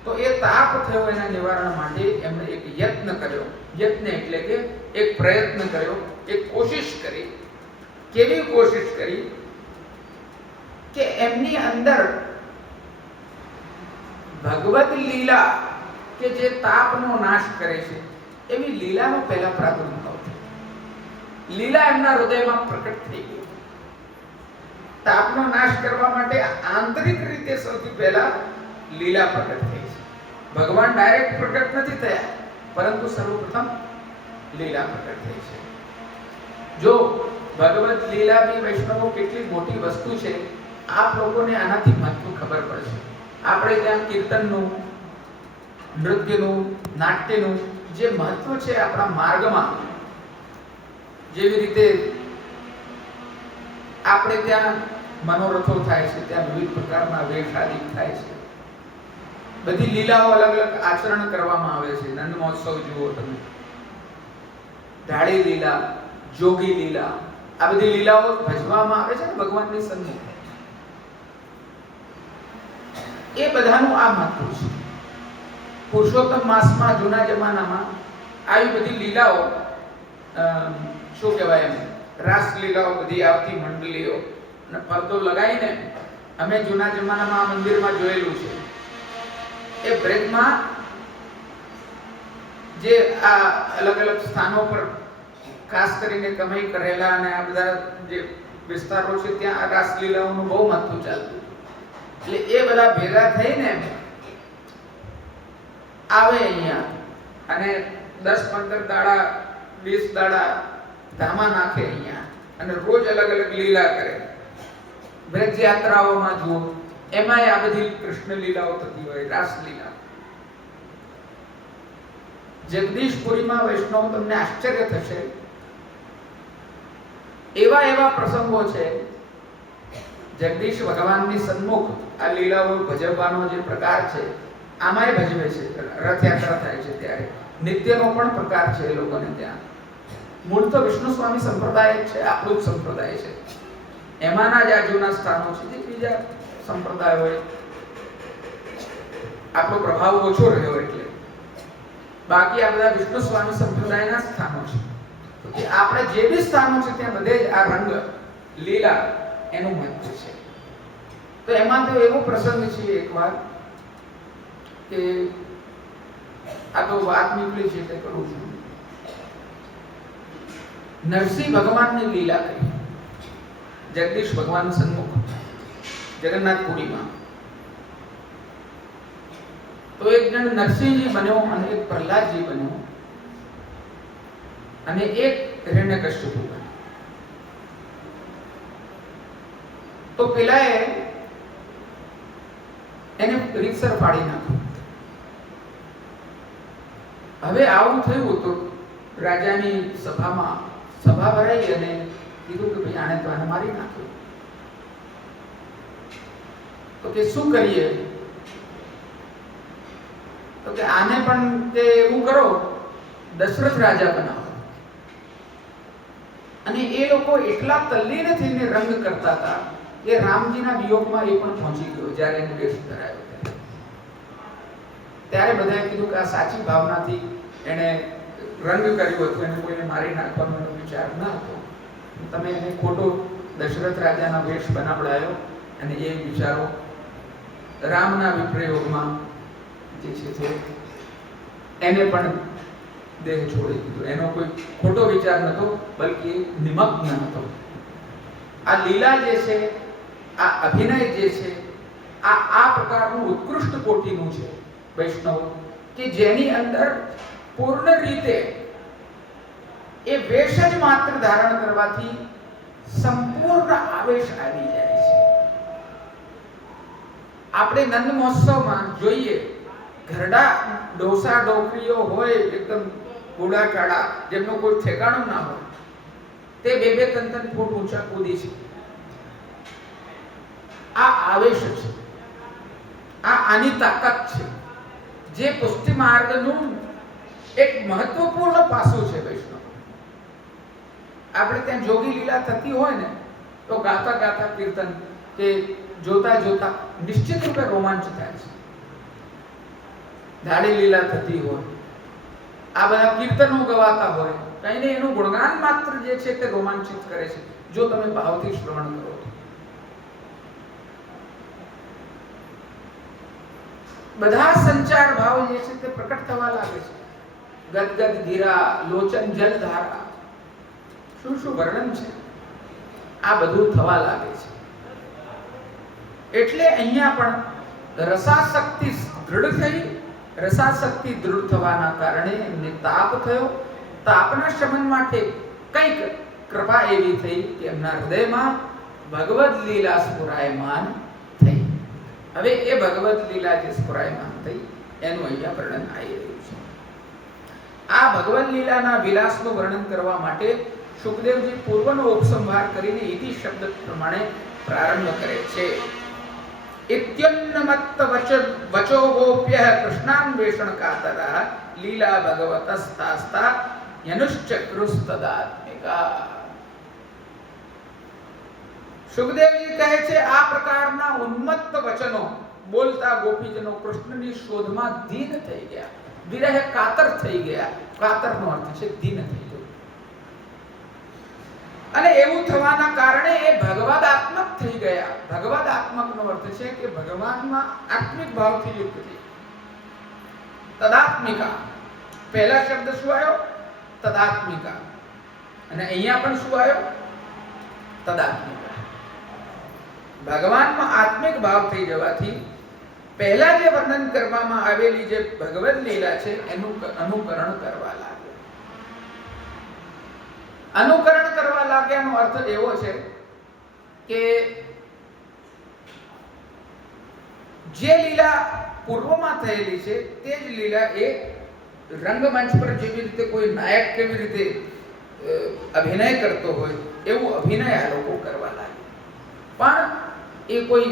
તો એ તાપ થયો એના નિવારણ માટે એમણે એક યત્ન કર્યો. યત્ન એટલે કે એક પ્રયત્ન કર્યો, એક કોશિશ કરી. કેવી કોશિશ કરી કે એમની અંદર ભગવત લીલા કે જે તાપનો નાશ કરે છે એવી લીલાનો પહેલા પ્રાદુર્ભાવ થયો. લીલા એમના હૃદયમાં પ્રકટ થઈ ગઈ. તાપનો નાશ કરવા માટે આંતરિક રીતે સૌથી પહેલા લીલા પ્રકટ થઈ છે. ભગવાન ડાયરેક્ટ પ્રકટ નથી થયા, પરંતુ સર્વપ્રથમ લીલા પ્રકટ થઈ છે. જો ભગવત લીલા બી વૈષ્ણવો કેટલી મોટી વસ્તુ છે, આપ લોકોને આનાથી મહત્વ ખબર પડશે. આપણે ત્યાં કીર્તનનું, નૃત્યનું, નાટ્યનું જે મહત્વ છે આપણા માર્ગમાં, જેવી રીતે આપણે ત્યાં મનોરથો થાય છે, ત્યાં વિવિધ પ્રકારના વેશ આદિ થાય છે, બધી લીલાઓ અલગ અલગ આચરણ કરવામાં આવે છે. નંદ મહોત્સવ જુઓ તમે, ઢાળી લીલા, જોગી લીલા, આ બધી લીલાઓ ભજવામાં આવે છે ને ભગવાનની સન્મુખ. એ બધાનું આ મહત્વ છે. પુરુષોત્તમ માસમાં જૂના જમાનામાં આવી બધી લીલાઓ, શું કહેવાય એમ, રાસ લીલાઓ બધી આવતી, મંડળીઓ અને પડદો લગાવીને અમે જૂના જમાનામાં આ મંદિરમાં જોયેલું છે. એ બ્રેકમાં જે આ અલગ અલગ સ્થાનો પર ખાસ કરીને કમાઈ કરેલા અને આ બધા જે વિસ્તારો છે ત્યાં આ રાસલીલાઓનું બહુ મહત્વ ચાલતું. એટલે એ બધા ભેગા થઈને આવે અહીંયા અને 10-15 દાડા 20 દાડા ધામા નાખે અહીંયા અને રોજ અલગ અલગ લીલા કરે. બ્રજ યાત્રાઓમાં જુઓ, એમાંય આ બધી કૃષ્ણ લીલાઓ થતી હોય, રાસલીલા. જગદીશપુરીમાં વૈષ્ણવ તમને આશ્ચર્ય થશે, એવા એવા પ્રસંગો છે જગદીશ ભગવાનની સન્મુખ આ લીલાઓ ભજવવાનો જે પ્રકાર છે આમાંય ભજવે છે. રથયાત્રા થાય છે ત્યારે નિત્યનો પણ પ્રકાર છે એ લોકોને ત્યાં. મૂળ તો વિષ્ણુ સ્વામી સંપ્રદાય છે, આપણું જ સંપ્રદાય છે. એમાંના જ આ જૂના સ્થાનો છે, જે બીજા સંપ્રદાય હોય આપણો પ્રભાવ ઓછો રહ્યો એટલે. બાકી આ બધા વિષ્ણુ સ્વામી સંપ્રદાયના સ્થાનો છે. કે આપણે જે બી સ્થાનો છે ત્યાં બધે જ આ રંગ લીલા એનું મહત્વ છે. તો એમાં તો એવો પ્રસંગ છે એકવાર કે આ તો વાત નીકળી છે તે કરું છું. નરસિંહ ભગવાનની લીલા કરી જગદીશ ભગવાન સન્મુખ જગન્નાથપુરીમાં. તો એક જણ નરસિંહજી બન્યો અને એક પ્રહલાદજી બન્યો અને એક હિરણ્યકશ્યપુ બન્યો. તો પેલાએ એને રીતસર પાડી નાખ્યો. હવે આવું થયું તો રાજાની સભા ભરાઈ અને કીધું કે ભાઈ આને તો આને મારી નાખ્યો. તો કે શું કરીએ? તો કે આને પણ તે એવું કરો, દશરથ રાજા બનાવો. અને એ લોકો એટલા તલ્લીન થઈને રંગ કરતા હતા કે રામજીના વિયોગમાં એ પણ પહોંચી ગયો. જ્યારે એને વેશ ધરાયો ત્યારે બધાએ કીધું કે આ સાચી ભાવનાથી એને રંગ કર્યો હતો, એને કોઈને મારી નાખવાનો એનો વિચાર ન હતો. તમે એને ખોટો દશરથ રાજાના વેશ બનાવડાયો અને એ વિચારો રામના વિપ્રયોગમાં જે છે તે એને પણ દેહ છોડી દીધો. એનો કોઈ ખોટો વિચાર નતો, બલ્કિ નિમગ્ન હતો. આ લીલા જે છે, આ અભિનય જે છે, આ પ્રકારનું ઉત્કૃષ્ટ કોટીનું છે વૈષ્ણવ, કે જેની અંદર પૂર્ણ રીતે એ વેશ જ માત્ર ધારણ કરવાથી સંપૂર્ણ આવેશ આવી જાય છે. આપણે નંદ મહોત્સવમાં જોઈએ, ઘરડા ડોસા ડોકરીઓ હોય એકદમ ગોળા કાળા, જેમનો કોઈ ઠેકાણું ના હોય, તે 2-3 ફૂટ ઊંચા કૂદી છે. આ આવેશ છે, આની તાકાત છે, જે પુષ્ટિ માર્ગનું એક મહત્વપૂર્ણ પાસું છે વૈષ્ણવ. આપણે ત્યાં જોગી લીલા થતી હોય ને તો ગાતા ગાતા કીર્તન કે જોતા જોતા નિશ્ચિત રૂપે રોમાંચ થાય છે. ધાડી લીલા થતી હોય, આ બધા કીર્તનો ગવાતા હોય, કઈ ને એનું ગુણગાન માત્ર જે છે તે રોમાંચિત કરે છે, જો તમે ભાવથી શ્રવણ કરો. બધા સંચાર ભાવ જે છે તે પ્રકટ થવા લાગે છે. ગદગદ ગીરા, લોચન જલ ધારા, શું શું વર્ણન છે, આ બધું થવા લાગે છે. એટલે અહીંયા પણ રસાશક્તિ દૃઢ થઈ. રસાશક્તિ દૃઢ થવાના કારણે એમને તાપ થયો. તાપના શમન માટે કંઈક કૃપા એવી થઈ કે એમના હૃદયમાં ભગવદ લીલા સ્ફુરાયમાન થઈ. હવે એ ભગવદ લીલા જે સ્ફુરાયમાન થઈ એનું અહીંયા વર્ણન આવી રહ્યું છે. આ ભગવદ લીલાના વિલાસનું વર્ણન કરવા માટે સુખદેવજી પૂર્વનો ઉપસંહાર કરીને ઇતિ શબ્દ પ્રમાણે પ્રારંભ કરે છે. ઇત્યન્નમત્ત વચો ગોપ્ય કૃષ્ણાન્વેષણ કાતરા લીલા ભગવતસ્તાસ્તા યનુશ્ચક્રુસ્તદાત્મિકા. સુખદેવજી કહે છે આ પ્રકારના ઉન્મત્ત વચનો બોલતા ગોપીજનો કૃષ્ણની શોધમાં દીન થઈ ગયા, વિરહ કાતર થઈ ગયા. કાતરનો અર્થ છે દીન થઈ જવું. અને એવું થવાના કારણે એ ભગવદાત્મક થઈ ગયા. ભગવદાત્મકનો અર્થ છે કે ભગવાનમાં આત્મિક ભાવથી યુક્ત થઈ. તદાત્મિકા, પહેલા શબ્દ શું આવ્યો? તદાત્મિકા. અને અહીંયા પણ શું આવ્યો? તદાત્મિકા. ભગવાનમાં આત્મિક ભાવ થઈ જવાથી પહેલા જે વર્ણન કરવામાં આવેલી જે ભગવદ લીલા છે એનું અનુકરણ કરવા લાગ્યા. અનુકરણ કરવા લાગ્યાનો અર્થ એવો છે કે જે લીલા પૂર્વમાં થયેલી છે તે જ લીલા એ રંગમંચ પર જેવી રીતે કોઈ નાયક કેવી રીતે અભિનય કરતો હોય એવું અભિનય આ લોકો કરવા લાગ્યા. પણ એ કોઈ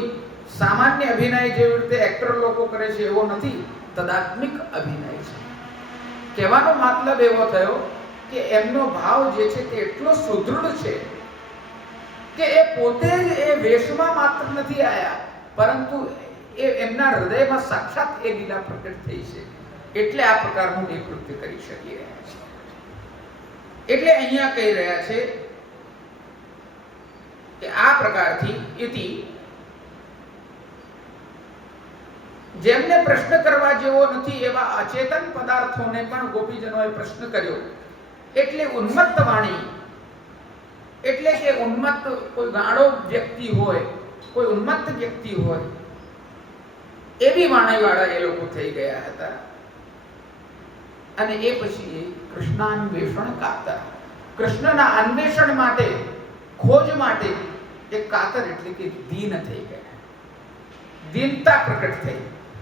સામાન્ય અભિનય જેવી રીતે એક્ટર લોકો કરે છે એવો નથી, તદાત્મિક અભિનય છે. કહેવાનો મતલબ એવો થયો કે એમનો ભાવ જે છે તે એટલો સુદૃઢ છે કે એ પોતે જ એ વેશમાં માત્ર નથી આયા, પરંતુ એ એમના હૃદયમાં સાક્ષાત એ લીલા પ્રકટ થઈ છે. એટલે આ પ્રકારનું એ કૃત્ય કરી શકી રહ્યા છે. એટલે અહીંયા કહી રહ્યા છે કે આ પ્રકારથી ઇતિ જેમને પ્રશ્ન કરવા જેવો નથી એવા અચેતન પદાર્થોને પણ ગોપીજનોએ પ્રશ્ન કર્યો. એટલે ઉન્મત્ત વાણી, એટલે કે ઉન્મત્ત કોઈ ગાળો વ્યક્તિ હોય, કોઈ ઉન્મત્ત વ્યક્તિ હોય એવી વાણીવાળા એ લોકો થઈ ગયા હતા. અને એ પછી કૃષ્ણાન્વેષણ કાતર, કૃષ્ણના અન્વેષણ માટે, ખોજ માટે એ કાતર એટલે કે દીન થઈ ગયા, દીનતા પ્રકટ થઈ.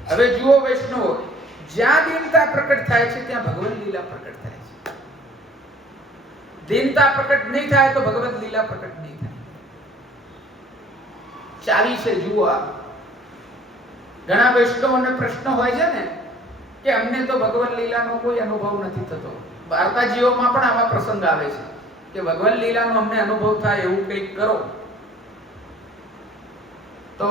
હવે જુઓ વૈષ્ણવો, જ્યાં દીનતા પ્રકટ થાય છે ત્યાં ભગવદ લીલા પ્રકટ થાય છે. દીનતા પ્રકટ નહીં થાય તો ભગવદ લીલા પ્રકટ નહીં થાય. ચાવી છે જુઓ. ઘણા વૈષ્ણવોને પ્રશ્ન હોય છે ને કે અમને તો ભગવદ લીલાનો કોઈ અનુભવ નથી થતો. વાર્તાજીઓમાં પણ આવા પ્રસંગ આવે છે કે ભગવદ લીલાનો અમને અનુભવ થાય એવું કંઈક કરો. તો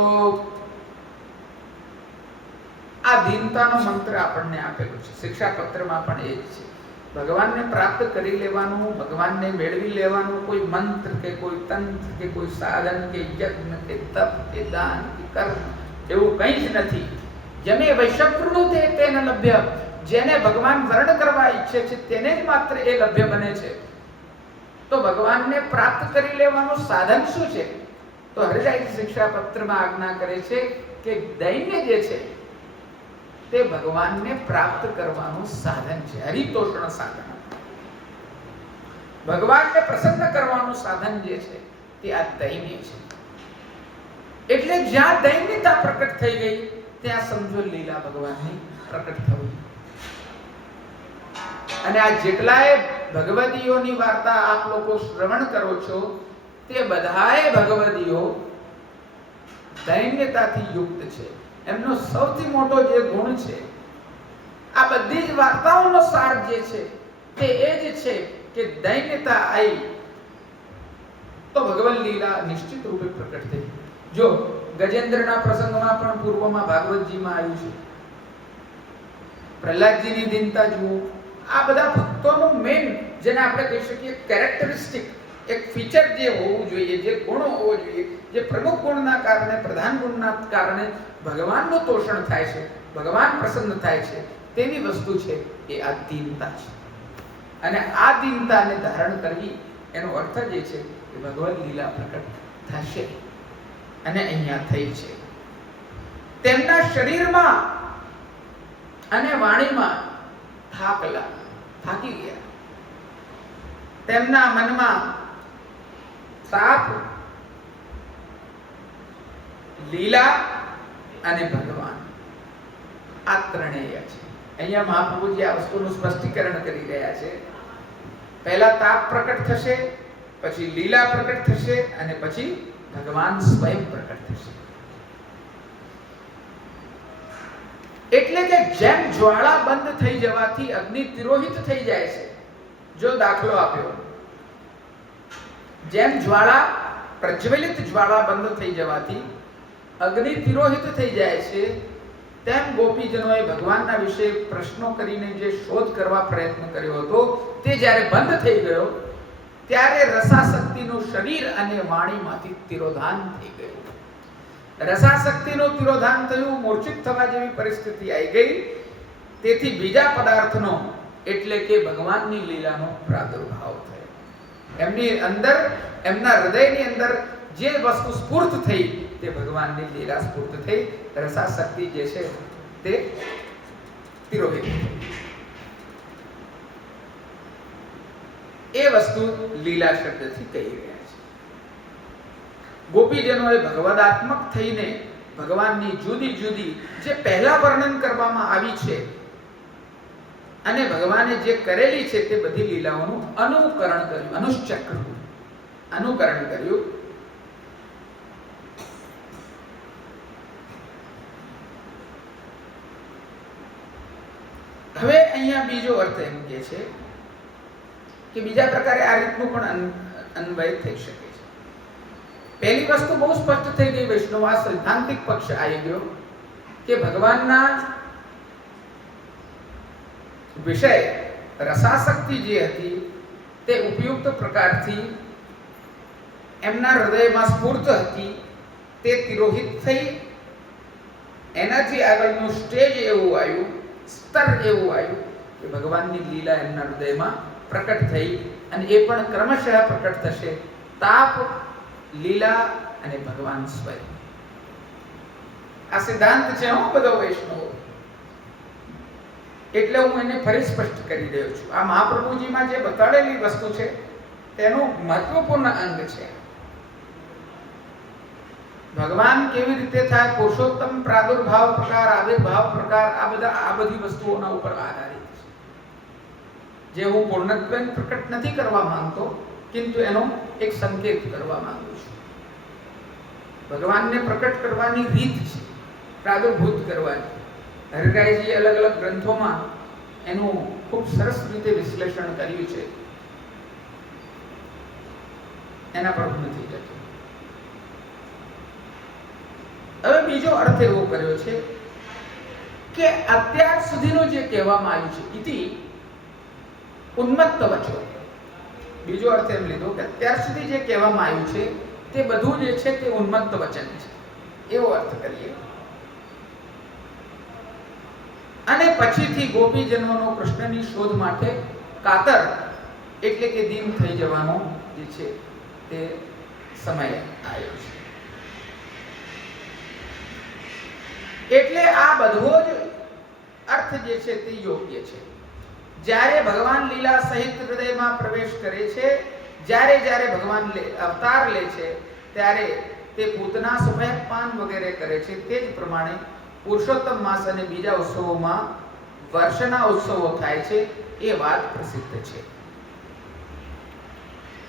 આ દીનતાનો મંત્ર આપણને આપેલો છે, શિક્ષાપત્રમાં પણ એ જ છે. ભગવાનને પ્રાપ્ત કરી લેવાનું, ભગવાનને મેળવી લેવાનું કોઈ મંત્ર કે કોઈ તંત્ર કે કોઈ સાધન કે યજ્ઞ કે તપ કે દાન કે કર્મ એવું કંઈ જ નથી. જેને વૈશકૃતે તેન લભ્ય, જેને ભગવાન વરણ કરવા ઈચ્છે છે તેને જ માત્ર એ લભ્ય બને છે. તો ભગવાનને પ્રાપ્ત કરી લેવાનું સાધન શું છે? તો હરિરાય શિક્ષાપત્રમાં આજ્ઞા કરે છે કે દૈન્ય જે છે તે ભગવાનને પ્રાપ્ત કરવાનું સાધન છે, હરિતોષણ સાધન. ભગવાનને પ્રસન્ન કરવાનું સાધન જે છે તે આ દૈન્ય છે. એટલે જ્યાં દૈન્યતા પ્રકટ થઈ ગઈ ત્યાં સમજો લીલા ભગવાનની પ્રકટ થવી. અને આ જેટલાય ભગવદીઓની વાર્તા આપ લોકો શ્રવણ કરો છો તે બધાય ભગવદીઓ દૈન્યતાથી યુક્ત છે. એમનો સૌથી મોટો જે ગુણ છે, આ બધી જ વાર્તાઓનો સાર જે છે તે એ જ છે કે દૈન્યતા આવી તો ભગવદ લીલા નિશ્ચિત રૂપે પ્રકટ થઈ. જો ગજેન્દ્રના પ્રસંગમાં પણ પૂર્વમાં ભાગવતજીમાં આવ્યું છે. પ્રહલાદજીની દીનતા જુઓ. આ બધા ભક્તોનું મેઇન, જેને આપણે કહી શકીએ કેરેક્ટરિસ્ટિક, એક ફીચર જે હોવું જોઈએ, જે ગુણ હોવો જોઈએ, જે પ્રમુખ ગુણના કારણે, પ્રધાન ગુણના કારણે ભગવાનનું તોષણ થાય છે, ભગવાન પ્રસન્ન થાય છે, તેવી વસ્તુ છે એ આ દીનતા છે. અને આ દીનતાને ધારણ કરવી એનો અર્થ જ એ છે કે ભગવદ લીલા પ્રકટ થશે. અને અહીંયા થઈ છે. તેમના શરીરમાં અને વાણીમાં થાકી ગયા. તેમના મનમાં તાપ, લીલા અને ભગવાન, આ ત્રણેય છે. અહીંયા મહાપ્રભુજી આ વસ્તુનું સ્પષ્ટીકરણ કરી રહ્યા છે. પહેલા તાપ પ્રકટ થશે, પછી લીલા પ્રકટ થશે અને પછી ભગવાન સ્વયં પ્રકટ થશે. એટલે કે જેમ જ્વાળા બંધ થઈ જવાથી અગ્નિ તિરોહિત થઈ જાય છે, જો દાખલો આપ્યો, જેમ જ્વાળા પ્રજ્વલિત જ્વાળા બંધ થઈ જવાથી અગ્નિ તિરોહિત થઈ જાય છે, તેમ ગોપીજનોએ ભગવાનના વિશે પ્રશ્નો કરીને જે શોધ કરવા પ્રયત્ન કર્યો હતો તે જ્યારે બંધ થઈ ગયો ત્યારે રસાશક્તિનું શરીર અને વાણીમાંથી તિરોધાન થઈ ગયું. રસાશક્તિનું તિરોધાન થયું, મૂર્છિત થવા જેવી પરિસ્થિતિ આવી ગઈ. તેથી બીજા પદાર્થનો એટલે કે ભગવાનની લીલાનો પ્રાદુર્ભાવ થયો. એમની અંદર, એમના હૃદયની અંદર જે વસ્તુ સ્ફૂર્ત થઈ તે ભગવાનની લીલા સ્ફૂર્ત થઈ. રસાશક્તિ જે છે તે તિરોહિત થઈ. એ વસ્તુ લીલા શબ્દથી કહી રહ્યા છે. ગોપીજનોએ ભગવદાત્મક થઈને ભગવાનની જુદી જુદી જે પહેલા વર્ણન કરવામાં આવી છે અને ભગવાને જે કરેલી છે તે બધી લીલાઓનું અનુકરણ કર્યું, અનુશ્ચક્ર અનુકરણ કર્યું. હવે અહીંયા બીજો અર્થ એમ કે છે કે બીજા પ્રકારે આ રીતનું પણ અન્વય થઈ શકે છે. પહેલી વસ્તુ બહુ સ્પષ્ટ થઈ ગઈ, વૈષ્ણવ સૈદ્ધાંતિક પક્ષ આવી ગયો કે ભગવાનના વિષય રસાશક્તિ જે હતી તે ઉપયુક્ત પ્રકારથી એમના હૃદયમાં સ્ફૂર્ત હતી, તે તિરોહિત થઈ. એનાથી આગળનું સ્ટેજ એવું આવ્યું, સ્તર એવું આવ્યું કે ભગવાનની લીલા એમના હૃદયમાં પ્રકટ થઈ અને એ પણ ક્રમશઃ પ્રકટ થશે. તાપ, લીલા અને ભગવાન સ્વયં. આ સિદ્ધાંત છે હું બધો વૈષ્ણવ, એટલે હું એને ફરી સ્પષ્ટ કરી રહ્યો છું. આ મહાપ્રભુજીમાં જે બતાડેલી વસ્તુ છે તેનું મહત્વપૂર્ણ અંગ છે. ભગવાન કેવી રીતે થાય, પુરુષોત્તમ પ્રાદુર્ભાવ પ્રકાર, આવિર્ભાવ પ્રકાર, આ બધી વસ્તુઓના ઉપર આધારિત છે. જે હું પૂર્ણત્વેન પ્રકટ નથી કરવા માંગતો, કિંતુ એનો એક સંકેત કરવા માંગુ છું. ભગવાનને પ્રકટ કરવાની રીત છે, પ્રાદુર્ભૂત કરવાની. હરિરાયજી અલગ અલગ ગ્રંથોમાં એનું ખૂબ સરસ રીતે વિશ્લેષણ કર્યું છે, એના પર નથી જતું. હવે બીજો અર્થ એવો કર્યો છે કે અત્યાર સુધીનું જે કહેવામાં આવ્યું છે ઇતિ ઉન્મત્ત વચો. બીજો અર્થ એમ લીધો કે અત્યાર સુધી જે કહેવામાં આવ્યું છે તે બધું જે છે તે ઉન્મત્ત વચન છે, એવો અર્થ કરીએ. અને પછીથી ગોપીજનોનો કૃષ્ણની શોધ માટે કાતર એટલે કે દીન થઈ જવાનો જે છે તે સમય આવ્યો છે. એટલે આ બધો જ અર્થ જે છે તે યોગ્ય છે. જ્યારે ભગવાન લીલા સહિત હૃદયમાં પ્રવેશ કરે છે, જ્યારે જ્યારે ભગવાન અવતાર લે છે ત્યારે તે પૂતના સુમહેપાન વગેરે કરે છે. તે જ પ્રમાણે પુરુષોત્તમ માસ અને બીજા ઉત્સવોમાં વર્ષના ઉત્સવો થાય છે, એ વાત પ્રસિદ્ધ છે.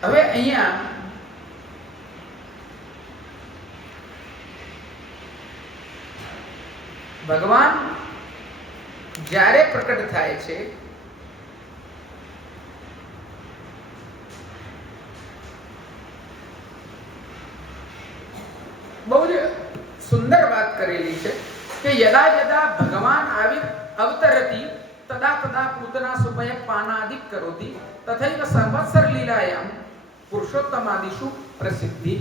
હવે અહીંયા ભગવાન જ્યારે પ્રકટ થાય છે બહુ જ સુંદર વાત કરેલી છે કે યદા યદા ભગવાન અવતરતી તદા તદા પૂતના સુમય પાનાદિક કરોતિ તથૈવ સંવત્સર લીલાયામ પુરુષોત્તમાદિષુ પ્રસિદ્ધિ.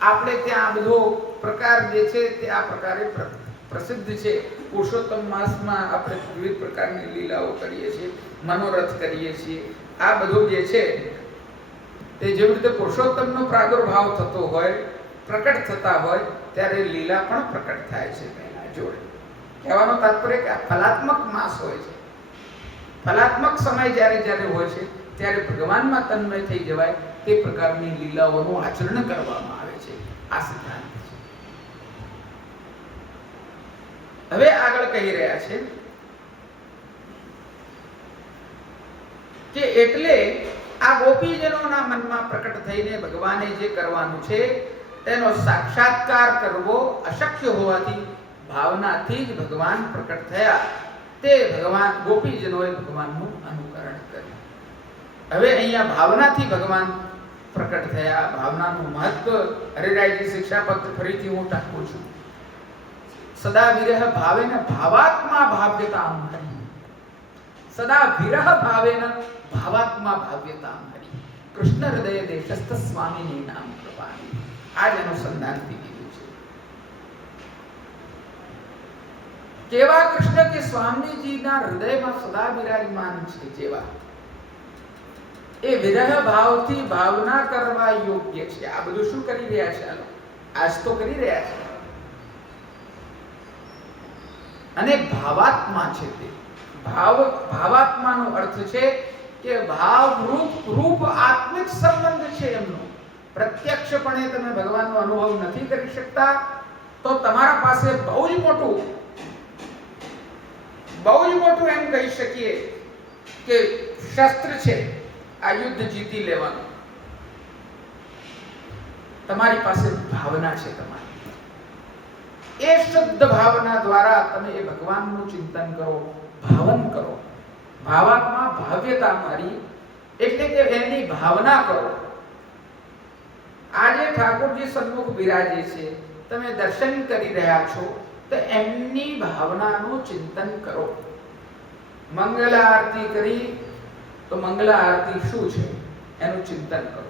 આપણે ત્યાં બધો પ્રકાર જે છે તે આ પ્રકારે પ્રસિદ્ધ છે. પુરુષોત્તમ માસમાં આપણે વિવિધ પ્રકારની લીલાઓ કરીએ છીએ, મનોરથ કરીએ છીએ. આ બધું જે છે તે જેવી રીતે પુરુષોત્તમનો પ્રાદુર્ભાવ થતો હોય, પ્રકટ થતા હોય, ત્યારે લીલા પણ પ્રકટ થાય છે પહેલા જોડે. કહેવાનો તાત્પર્ય કે આ ફલાત્મક માસ હોય છે. ફલાત્મક સમય જ્યારે જ્યારે હોય છે ત્યારે ભગવાનમાં તન્મય થઈ જવાય તે પ્રકારની લીલાઓનું આચરણ કરવામાં આવે છે. આ સિદ્ધાંત છે. હવે આગળ કહી રહ્યા છે કે એટલે આ ગોપીજનોના મનમાં પ્રકટ થઈને ભગવાને જે કરવાનું છે તેનો સાક્ષાત્કાર કરવો અશક્ય હોવાથી ભાવનાથી જ ભગવાન પ્રકટ થયા. તે ભગવાન ગોપીજનોએ ભગવાનનું અનુકરણ કર્યું. હવે અહીંયા ભાવનાથી ભગવાન પ્રકટ થયા. ભાવનાનું મહત્વ હરિરાયજી શિક્ષાપત્ર ફરીથી હું ટાંકું છું. સદા વિરહ ભાવેન ભાવાત્મા ભાવ્યતામ હરિ. સદા વિરહ ભાવેન ભાવાત્મા ભાવ્યતામ હરિ. કૃષ્ણ હૃદય દેશસ્થ સ્વામીની નામ કૃપાની. આ જ અનુસંધાનથી કીધું છે. કેવા કૃષ્ણ કે સ્વામીજીના હૃદયમાં સદા વિરાજમાન છે. જેવા એ વિરહ ભાવથી ભાવના કરવા યોગ્ય છે. આ બધું શું કરી રહ્યા છે? આજ તો કરી રહ્યા છે. અને ભાવાત્મા છે તે. ભાવાત્માનો અર્થ છે કે ભાવ રૂપ આત્મિક સંબંધ છે એમનો. પ્રત્યક્ષપણે તમે ભગવાનનો અનુભવ નથી કરી શકતા તો તમારા પાસે બહુ જ મોટું એમ કહી શકીએ કે શસ્ત્ર છે આ યુદ્ધ જીતી લેવાનું. તમારી પાસે ભાવના છે. તમારી એ શુદ્ધ ભાવના દ્વારા તમે એ ભગવાનનું ચિંતન કરો, ભાવન કરો. ભાવાત્મા ભાવ્યતા મારી એટલે કે એની ભાવના કરો. આજે ઠાકોરજી સન્મુખ બિરાજે છે, તમે દર્શન કરી રહ્યા છો તો એમની ભાવનાનું ચિંતન કરો. મંગલ આરતી કરી તો મંગલ આરતી શું છે એનું ચિંતન કરો.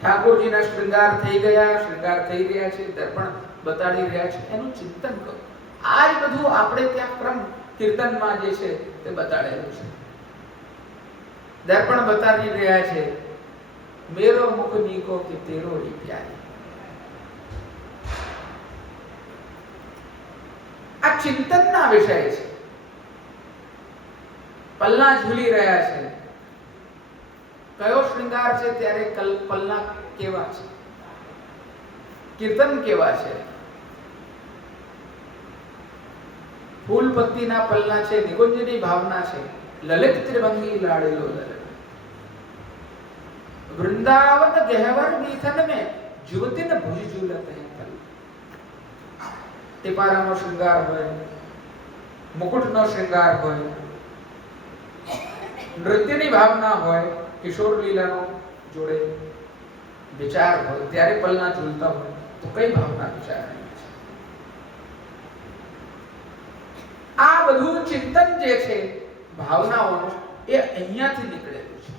ઠાકોરજીના શૃંગાર થઈ ગયા, શૃંગાર થઈ રહ્યા છે, દર્પણ બતાડી રહ્યા છે, એનું ચિંતન કરો. આ જ બધું આપણે ત્યાં ક્રમ કીર્તનમાં જે છે તે બતાડેલું છે. દર્પણ બતાડી રહ્યા છે, મેરો મુખ નીકો કે તેરો હી પ્યારી. આ ચિંતનના વિષય છે. પલ્લા ઝૂલી રહ્યા છે. કયો શૃંગાર છે ત્યારે પલ્લા કેવા છે, કીર્તન કેવા છે. ફૂલ પત્તીના પલ્લા છે, નિકુંજની ભાવના છે, લલિત ત્રિભંગી લાડેલો લલિત. વૃંદાવન ગહેવર નીથન में जुवतिन भुज झूलत है तल. ટીપારાનો શૃંગાર હોય, મુકુટનો શૃંગાર હોય, નૃત્યની ભાવના હોય, કિશોર લીલાનો જોડે વિચાર હોય, ત્યારે પલના ઝૂલતા હોય તો કઈ ભાવના વિચારણી છે? આ બધું ચિંતન જે છે ભાવનાઓનું એ અહીંયાથી નીકળેલું છે.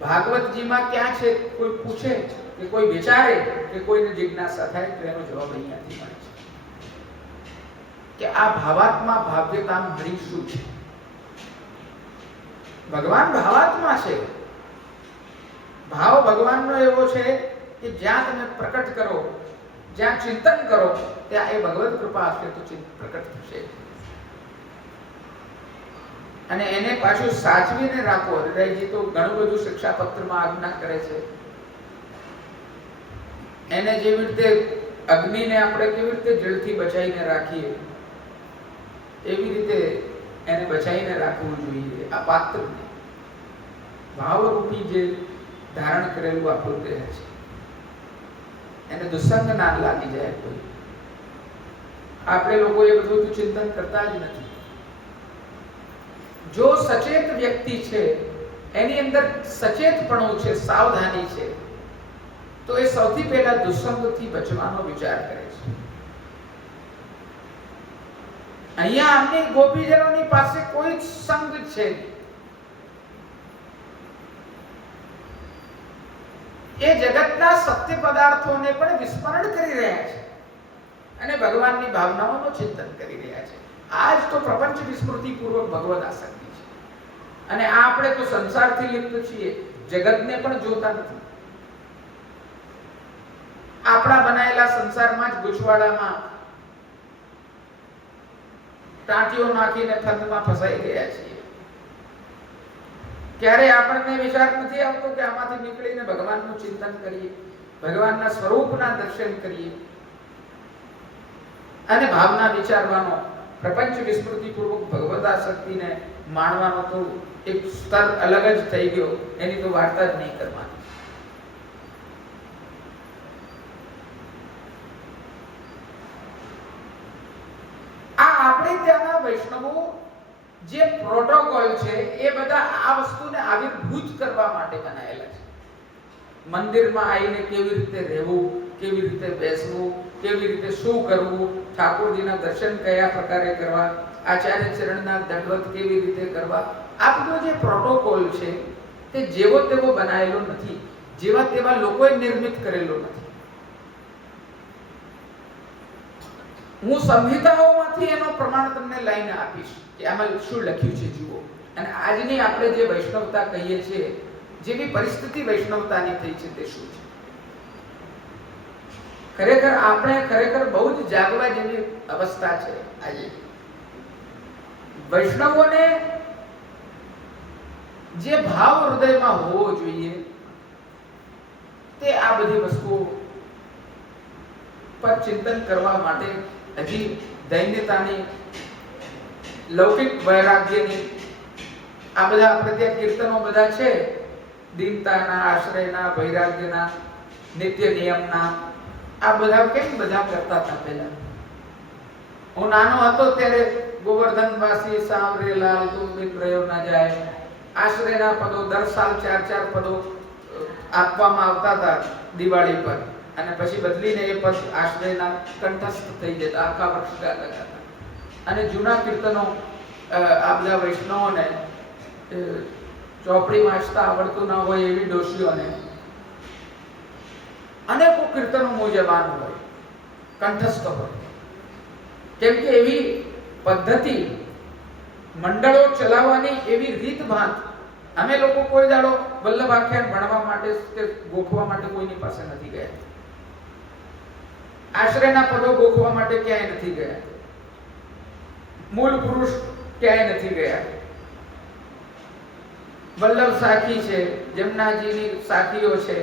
ભાગવતજીમાં ક્યાં છે? કોઈ પૂછે કે કોઈ વિચારે કે કોઈને જિજ્ઞાસા થાય તો એનો જવાબ અહીંયાથી મળે છે કે આ ભાવાત્મા ભાવ્યતામ હરિ શું છે? ભગવાન ભાવાત્મા છે. ભાવ ભગવાનનો એવો છે કે જ્યાં તમે પ્રકટ કરો, જ્યાં ચિંતન કરો ત્યાં એ ભગવત કૃપા હશે તો પ્રકટ થશે. અને એને પાછું સાચવીને રાખો. હરિરાયજી તો ઘણું બધું શિક્ષાપત્રમાં આજ્ઞા કરે છે. એને જેવી રીતે અગ્નિને આપણે કેવી રીતે જળથી બચાવીને રાખીએ એવી રીતે એને બચાવીને રાખવું જોઈએ. આ પાત્રને ભાવરૂપી જે ધારણ કરેલું આપણું દેહ છે એને દુસંગ ના લાગી જાય કોઈ. આપણે લોકો એ બધું ચિંતન કરતા જ નથી. જો સચેત વ્યક્તિ છે એની અંદર સચેતપણું છે, સાવધાની છે, તો એ સૌથી પહેલા દુસંગથી બચવાનો વિચાર કરે છે. અહીંયા અમને ગોપીજનોની પાસે કોઈ સંગ છે. એ જગતના સત્ય પદાર્થોને પણ વિસ્મરણ કરી રહ્યા છે અને ભગવાનની ભાવનાઓનું ચિંતન કરી રહ્યા છે. આજ તો પ્રપંચ વિસ્મૃતિ પૂર્વક ભગવદ આસક્તિ છે. અને આપણે તો સંસારથી લિપ્ત છીએ, જગતને પણ જોતા નથી. આપણા બનાયેલા સંસારમાં જ ગૂંચવાડામાં ટાંટીઓ નાખીને ફંદમાં ફસાઈ ગયા છીએ. ક્યારે આપણને વિચાર નથી આવતો કે આમાંથી નીકળીને ભગવાનનું ચિંતન કરીએ, ભગવાનના સ્વરૂપના દર્શન કરીએ અને ભાવના વિચારવાનો, પ્રપંચ વિસ્મૃતિપૂર્વક ભગવદાસક્તિને માણવાનો તો એક સ્તર અલગ જ થઈ ગયો, એની તો વાર્તા જ નહીં કરવાની. આ આપણે ત્યાંના વૈષ્ણવો જે પ્રોટોકોલ છે એ બધા આ વસ્તુને આવિર્ભૂત કરવા માટે બનાવેલા છે. મંદિરમાં આવીને કેવી રીતે રહેવું, કેવી રીતે બેસવું, કેવી રીતે શું કરવું, ઠાકોરજીના દર્શન કયા પ્રકારે કરવા, આચાર્ય ચરણના દંડવત કેવી રીતે કરવા, આ બધો જે પ્રોટોકોલ છે તે જેવો તેવો બનાવેલો નથી, જેવા તેવા લોકોએ નિર્મિત કરેલો નથી. હું સંહિતાઓમાંથી એનો પ્રમાણ તમને લઈને આપીશ કે આમાં શું લખ્યું છે જુઓ. અને આજની આપણે જે વૈષ્ણવતા કહીએ છીએ, જેવી પરિસ્થિતિ વૈષ્ણવતાની થઈ છે તે શું છે. ખરેખર આપણે બહુ જ જાગવા જેવી અવસ્થા છે આજે. વૈષ્ણવોને જે ભાવ હૃદયમાં હોવો જોઈએ તે આ બધી વસ્તુઓ પર ચિંતન કરવા માટે હજી દૈન્યતાની, લૌકિક વૈરાગ્યની, આ બધા આપણે ત્યાં કીર્તનો બધા છે, દીનતાના, આશ્રયના, વૈરાગ્યના, નિત્ય નિયમના, આ બધા કેમ બધા કરતા હતા પહેલા. હું નાનો હતો ત્યારે ગોવર્ધનવાસી સાવરે લાલ તું બિન રહ્યો ના જાય, આશ્રયના પદો દર સાલ 4 પદો આપવામાં આવતા હતા દિવાળી પર, અને પછી બદલીને એ પદ આશ્રયના કંઠસ્થ થઈ જતા, આખા વર્ષ ગાતા હતા. અને જૂના કીર્તનો આ બધા વૈષ્ણવોને ચોપડી વાંચતા આવડતું ના હોય એવી ડોશીઓને અનેકો કીર્તનો મૂલ્યવાન હોય, કંઠસ્થ હોય. કેમ કે એવી પદ્ધતિ, મંડળો ચલાવવાની એવી રીતભાત, અમે લોકો કોઈ દાડો વલ્લભ આખ્યાન ભણવા માટે કે ગોખવા માટે કોઈની પાસે નથી ગયા. આશ્રયના પદો ગોખવા માટે ક્યાંય નથી ગયા. મૂળ પુરુષ ક્યાંય નથી ગયા. વલ્લભ સાખી છે, જમનાજીની સાખીઓ છે.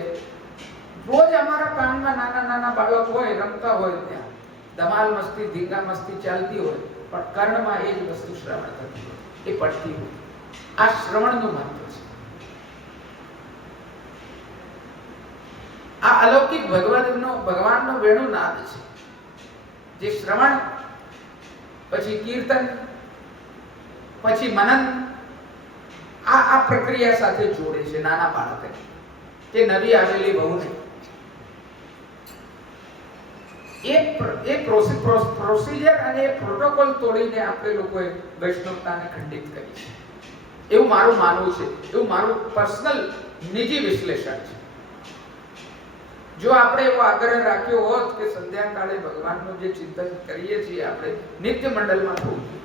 રોજ અમારા કાનમાં નાના બાળક હોય, રમતા હોય, ત્યાં ધમાલ મસ્તી, ધીંગા મસ્તી ચાલતી હોય, પણ કર્ણમાં એ જ વસ્તુ શ્રવણ થતી હોય, એ પડતી હોય. આ શ્રવણનું મહત્વ છે. આ અલૌકિક ભગવાનનો વેણુનાદ છે, જે શ્રવણ પછી કીર્તન પછી મનન આ પ્રક્રિયા સાથે જોડે છે નાના બાળકને, તે નવી આવેલી વહુને. એ પ્રોસિજર અને એ પ્રોટોકોલ તોડીને આપણે લોકોએ વૈષ્ણવતાને ખંડિત કરી છે, એવું મારું માનવું છે, એવું મારું પર્સનલ નિજી વિશ્લેષણ છે. જો આપણે એવો આગ્રહ રાખ્યો હોત કે સંધ્યાકાળે ભગવાનનું જે ચિંતન કરીએ છીએ આપણે નિત્ય મંડળમાં થવું જોઈએ,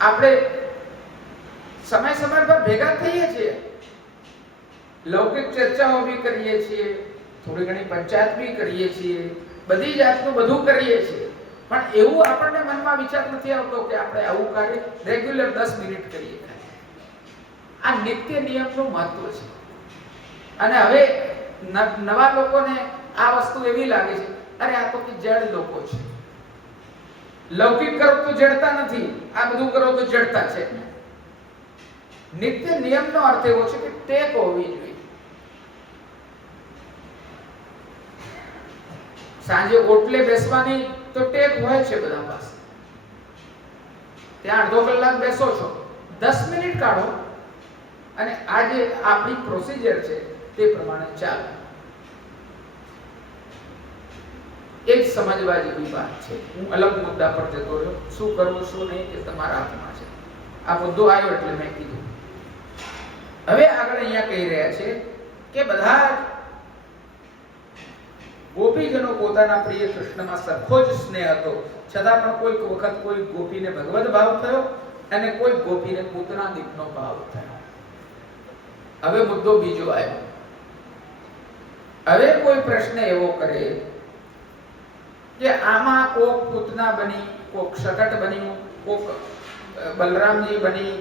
આપણે સમય પર ભેગા થઈએ છીએ, લૌકિક ચર્ચાઓ બી કરીએ છીએ, થોડી ઘણી પંચાયત બી કરીએ છીએ, બધી જાતનું બધું કરીએ છીએ, પણ એવું આપણને મનમાં વિચાર નથી આવતો કે આપણે આવું કાર્ય રેગ્યુલર 10 મિનિટ કરીએ. આ નિત્ય નિયમનું મહત્વ છે. અને હવે નવા લોકોને આ વસ્તુ એવી લાગે છે, અરે આ તો કે જડ લોકો છે, લૌકિક કરો તો જડતા નથી, આ બધું કરો તો જડતા છે. નિત્ય નિયમનો અર્થ એવો છે કે ટેક હોવી જોઈએ. સાંજે ઓટલે બેસવાની તો ટેક હોય છે બધા પાસે, ત્યાં અડધો કલાક બેસો છો, 10 મિનિટ કાઢો અને આ જે આપણી પ્રોસિજર છે તે પ્રમાણે ચાલો. એ જ સમજવા જેવી વાત છે. હું અલગ મુદ્દા પર જતો રહ્યો, શું કરવું શું નહીં એ તમારા હાથમાં છે. આ મુદ્દો આવ્યો એટલે મેં કીધું. હવે આગળ અહીંયા કહી રહ્યા છે કે બધા ગોપીજનો પોતાના પ્રિય કૃષ્ણમાં સરખો જ સ્નેહ હતો, છતાં પણ કોઈક વખત કોઈ ગોપીને ભગવદ ભાવ થયો અને કોઈ ગોપીને પૂતનાદિકનો ભાવ થયો. હવે મુદ્દો બીજો આવ્યો. હવે કોઈ પ્રશ્ન એવો કરે કે આમાં કોક પૂતના બની, કોક શકટ બન્યું, કોક બલરામજી બની,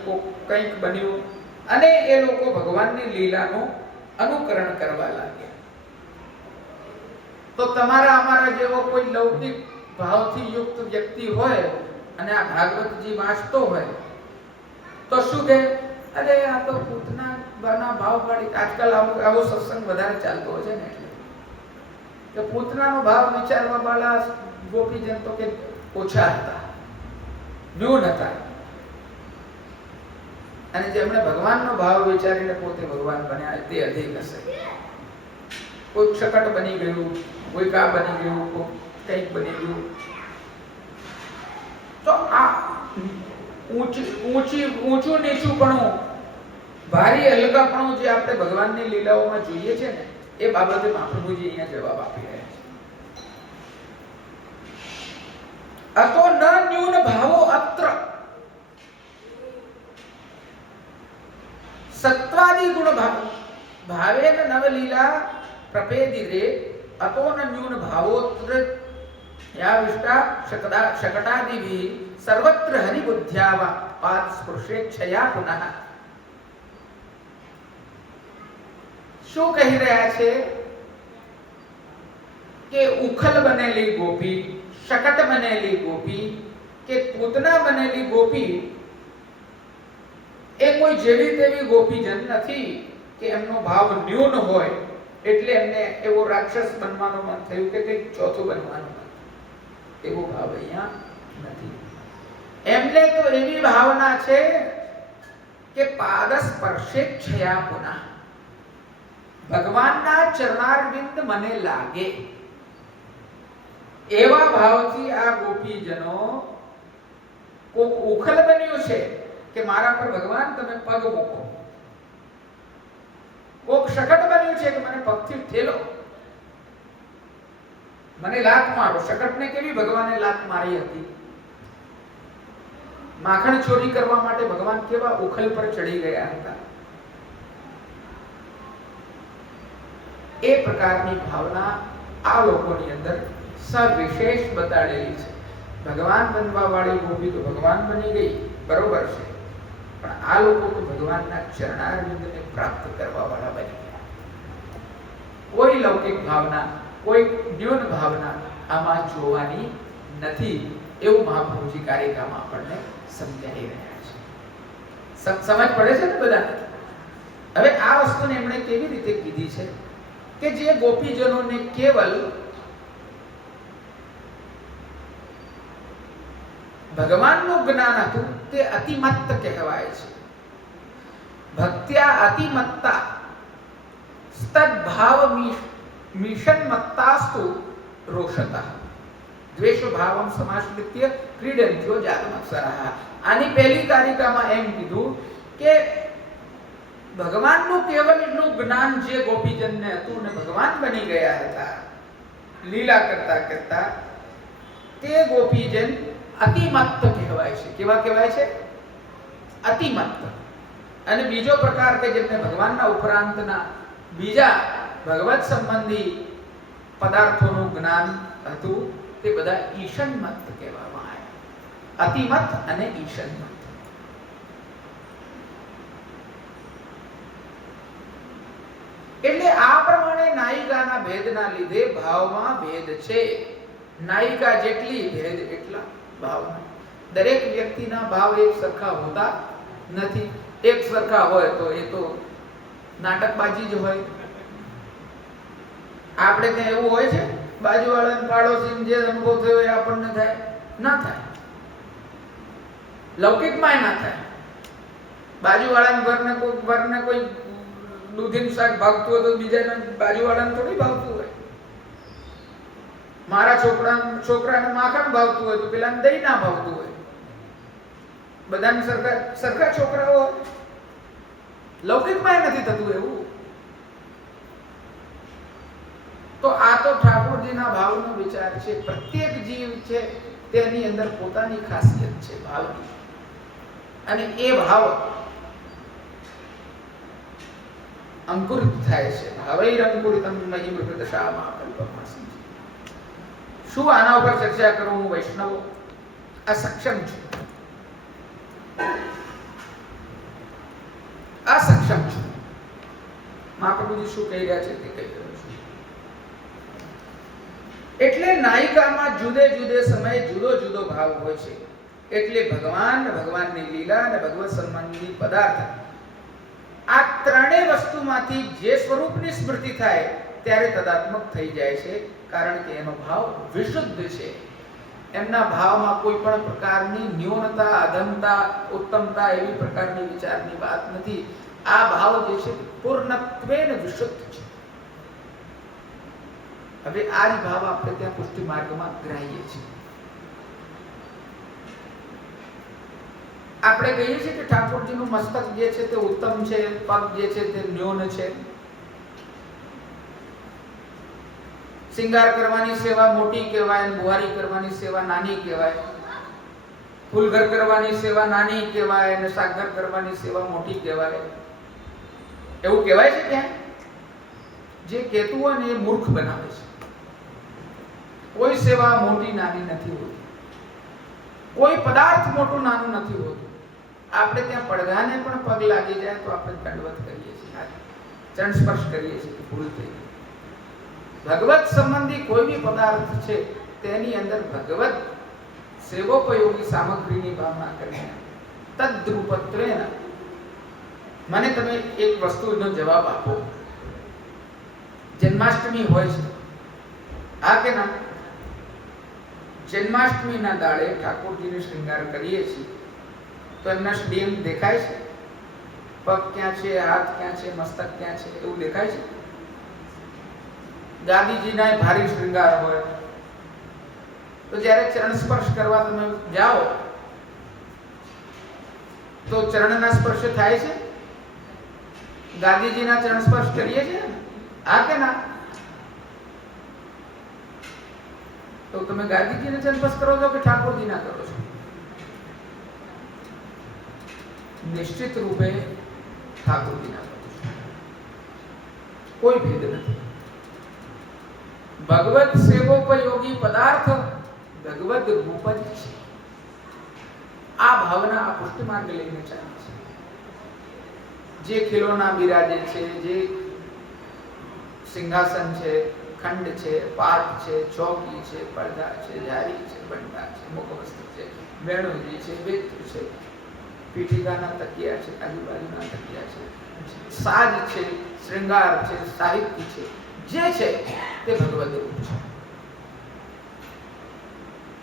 કંઈક બન્યું અને એ લોકો ભગવાનની લીલાનું અનુકરણ કરવા લાગ્યા. તો તમારા અમારા જેવો કોઈ લૌકિક ભાવથી યુક્ત વ્યક્તિ હોય અને આ ભાગવતજી વાંચતો હોય તો શું કહે, અરે આ તો પૂતના બના ભાવ પાડી. આજકાલ આવો સત્સંગ વધારે ચાલતો હોય છે ને, એટલે કે પૂતનાનો ભાવ વિચારવા વાળા ગોપીજન તો કે ઓછા હતા, ન્યૂન હતા, અને જેમણે ભગવાનનો ભાવ વિચારીને પોતે ભગવાન બન્યા તે અધિક હશે. કોઈ શકટ બની ગયું, કોઈ કા બની ગયું, કોઈ કંઈક બની ગયું. તો આ ઊંચું નીચુંપણું, ભારી હલકાપણું જે આપણે ભગવાનની લીલાઓમાં જોઈએ છે ને, એ બાબતે મહાપ્રભુજી અહીંયા જવાબ આપી રહ્યા છે. અતો ન ન્યૂન ભાવો અત્ર સત્વાદિ ગુણ ભાવેન નવલીલા પ્રપેદિરે અતો ન ન્યૂન ભાવોત્ર યાવિષ્ટા શકટાદિભિ સર્વત્ર હરિબુદ્ધ્યા પાદ સ્પૃશેચ્છયા પુનઃ. શું કહી રહ્યા છે કે ઉખલ બનેલી ગોપી, શકટ બનેલી ગોપી કે પૂતના બનેલી ગોપી એ કોઈ જેવી તેવી ગોપીજન નથી કે એમનો ભાવ ન્યૂન હોય એટલે એમને એવો રાક્ષસ બનવાનું મન થયું કે કંઈક ચોથું બનવાનું મન, એવો ભાવ અહીંયા નથી. એમને તો એવી ભાવના છે કે પાદ સ્પર્શેચ્છયા પુનઃ, ભગવાનના ચરણારવિંદ મને લાગે, એવા ભાવથી આ ગોપીજનો કોક ઉખલ બન્યું છે કે મારા પર ભગવાન તમે પગ મૂકો, કોક શકટ બન્યું છે કે મને પગથી ઠેલો, મને લાત મારો. શકટને કેવી ભગવાને લાત મારી હતી, માખણ ચોરી કરવા માટે ભગવાન કેવા ઉખલ પર ચડી ગયા હતા. એ પ્રકારની ભાવના આ લોકોની અંદર સવિશેષ બતાડેલી છે. ભગવાન બનવા વાળી ગોપી તો ભગવાન બની ગઈ, બરોબર છે, પણ આ લોકો તો ભગવાનના ચરણારવિંદને પ્રાપ્ત કરવા વાળા બની ગયા. કોઈ લૌકિક ભાવના, કોઈ ન્યૂન ભાવના આમાં જોવાની નથી, એવું મહાપ્રભુજી કારિકામાં આપણને સમજાવી રહ્યા છે. સમજ પડે છે ને બધાને? હવે આ વસ્તુને એમણે કેવી રીતે કીધી છે કે જે ગોપીજનોને કેવલ ભગવાનનું જ્ઞાન હતું તે અતિમત્ત કહેવાય છે. ભક્ત્યા અતિમત્તા તદ્ભાવ મિશન્મત્તાસ્તુ રોષતઃ દ્વેષ ભાવમ સમાશ્રિત્ય ક્રીડન્ત્યો જાતમત્સરઃ. આની પહેલી કારિકામાં એમ કીધું કે ભગવાનનું કેવલ એટલું જ્ઞાન જે ગોપીજનને હતું ને ભગવાન બની ગયા હતા લીલા કરતા કરતા, તે ગોપીજન અતિમત્ત કહેવાય છે. કેવા કહેવાય છે? અતિમત્ત. અને બીજો પ્રકાર કે જેમને ભગવાનના ઉપરાંતના બીજા ભગવત સંબંધી પદાર્થોનું જ્ઞાન હતું તે બધા ઈશન્મત્ત કહેવામાં આવ્યા. અતિમત્ત અને ઈશન્મત્ત. એટલે આ પ્રમાણે નાયિકાના ભેદના લીધે ભાવમાં ભેદ છે. નાયિકા જેટલી ભેદ એટલા ભાવમાં. દરેક વ્યક્તિના ભાવ એક સરખા હોતા નથી. એક સરખા હોય તો એ તો નાટકબાજી જ હોય. આપણે ત્યાં એવું હોય છે, બાજુવાળાને પાડોશીને જે અનુભવ થયો એ આપણને થાય? ના થાય. લૌકિકમાં ના થાય. બાજુવાળાને ઘરને કોઈ દૂધીનું શાક ભાવતું હોય તો બીજાને બાજુવાળાને થોડી ભાવતું હોય. મારા છોકરાને માખણ ભાવતું હોય તો પેલાને દહીં ના ભાવતું હોય. બધાને સરખા છોકરાઓ. લૌકિકમાં નથી થતું એવું. તો આ તો ઠાકોરજીના ભાવનો વિચાર છે. પ્રત્યેક જીવ છે તેની અંદર પોતાની ખાસિયત છે ભાવની, અને એ ભાવ અંકુરિત થાય છે. ભાવૈરંકુરિતમ મહિમૃતદશામાં કલ્પમાસી. શું આના ઉપર ચર્ચા કરું? હું વૈષ્ણવ અસક્ષમ છું. અસક્ષમ છું. મહાપ્રભુજી શું કહી રહ્યા છે તે કહી રહ્યો છું. એટલે નાયિકામાં જુદે જુદે સમયે જુદો જુદો ભાવ હોય છે. એટલે ભગવાન, ભગવાનની લીલા અને ભગવત સંબંધી પદાર્થ, આ ત્રણેય વસ્તુમાંથી જે સ્વરૂપની સ્મૃતિ થાય ત્યારે તદાત્મક થઈ જાય છે, કારણ કે એનો ભાવ વિશુદ્ધ છે. એમના ભાવમાં કોઈ પણ પ્રકારની ન્યૂનતા, અધમતા, ઉત્તમતા એવી પ્રકારની વિચારની વાત નથી. આ ભાવ જે છે પૂર્ણત્વેન વિશુદ્ધ છે. હવે આ જ ભાવ આપણે ત્યાં પુષ્ટિ માર્ગમાં ગ્રાહ્ય છે. આપણે કહીએ છીએ કે ઠાકોરજીનું મસ્તક જે છે તે ઉત્તમ છે, પગ જે છે તે ન્યૂન છે. શિંગાર કરવાની સેવા મોટી કહેવાય, બુહારી કરવાની સેવા નાની કહેવાય. ફૂલઘર કરવાની સેવા નાની કહેવાય અને સાગર કરવાની સેવા મોટી કહેવાય. એવું કહેવાય છે ક્યાં? જે કહેતું હોય ને એ મૂર્ખ બનાવે છે. કોઈ સેવા મોટી નાની નથી હોતી, કોઈ પદાર્થ મોટું નાનું નથી હોતું. આપણે ત્યાં પડઘાને પણ પગ લાગી જાય તો આપણે દંડવત કરીએ છીએ, ચરણ સ્પર્શ કરીએ છીએ કે ભૂલ થઈ ગઈ. ભગવત સંબંધી કોઈ બી પદાર્થ છે તેની અંદર ભગવત સેવોપયોગી સામગ્રીની ભાવના કરીને તદ્રૂપત્વેન મને તમે એક વસ્તુનો જવાબ આપો. જન્માષ્ટમી હોય છે, હા કે ના? જન્માષ્ટમીના દાડે ઠાકોરજીને શ્રૃંગાર કરીએ છીએ તો એમના શ્રીમ દેખાય છે? પગ ક્યાં છે, હાથ ક્યાં છે, મસ્તક ક્યાં છે, એવું દેખાય છે? ગાદીજીના ભારી શ્રૃંગાર હોય તો જ્યારે ચરણ સ્પર્શ કરવા તમે જાઓ તો ચરણના સ્પર્શ થાય છે? ગાદીજીના ચરણ સ્પર્શ કરીએ છીએ ને, હા કે ના? તો તમે ગાદીજીને ચરણ સ્પર્શ કરો છો કે ઠાકોરજીના કરો છો? નિશ્ચિત રૂપે ઠાકોરજીના કરો છો. કોઈ ભેદ નથી. ભગવત સેવોપયોગી પદાર્થ ભગવત રૂપ જ છે. આ ભાવના આ પુષ્ટિ માર્ગ લઈને ચાલે છે. જે ખીલોના બિરાજે છે, જે સિંહાસન છે, ખંડ છે, પાટ છે, ચોકી છે, પડદા છે, જારી છે, બંડા છે, મુખવસ્ત્ર છે, વેણુજી છે, વેત્ર છે, પીઠિકાના તકિયા છે, આજુબાજુના તકિયા છે, સાજ છે, શ્રૃંગાર છે, સાહિત્ય છે, જે છે તે ભગવદ રૂપ છે.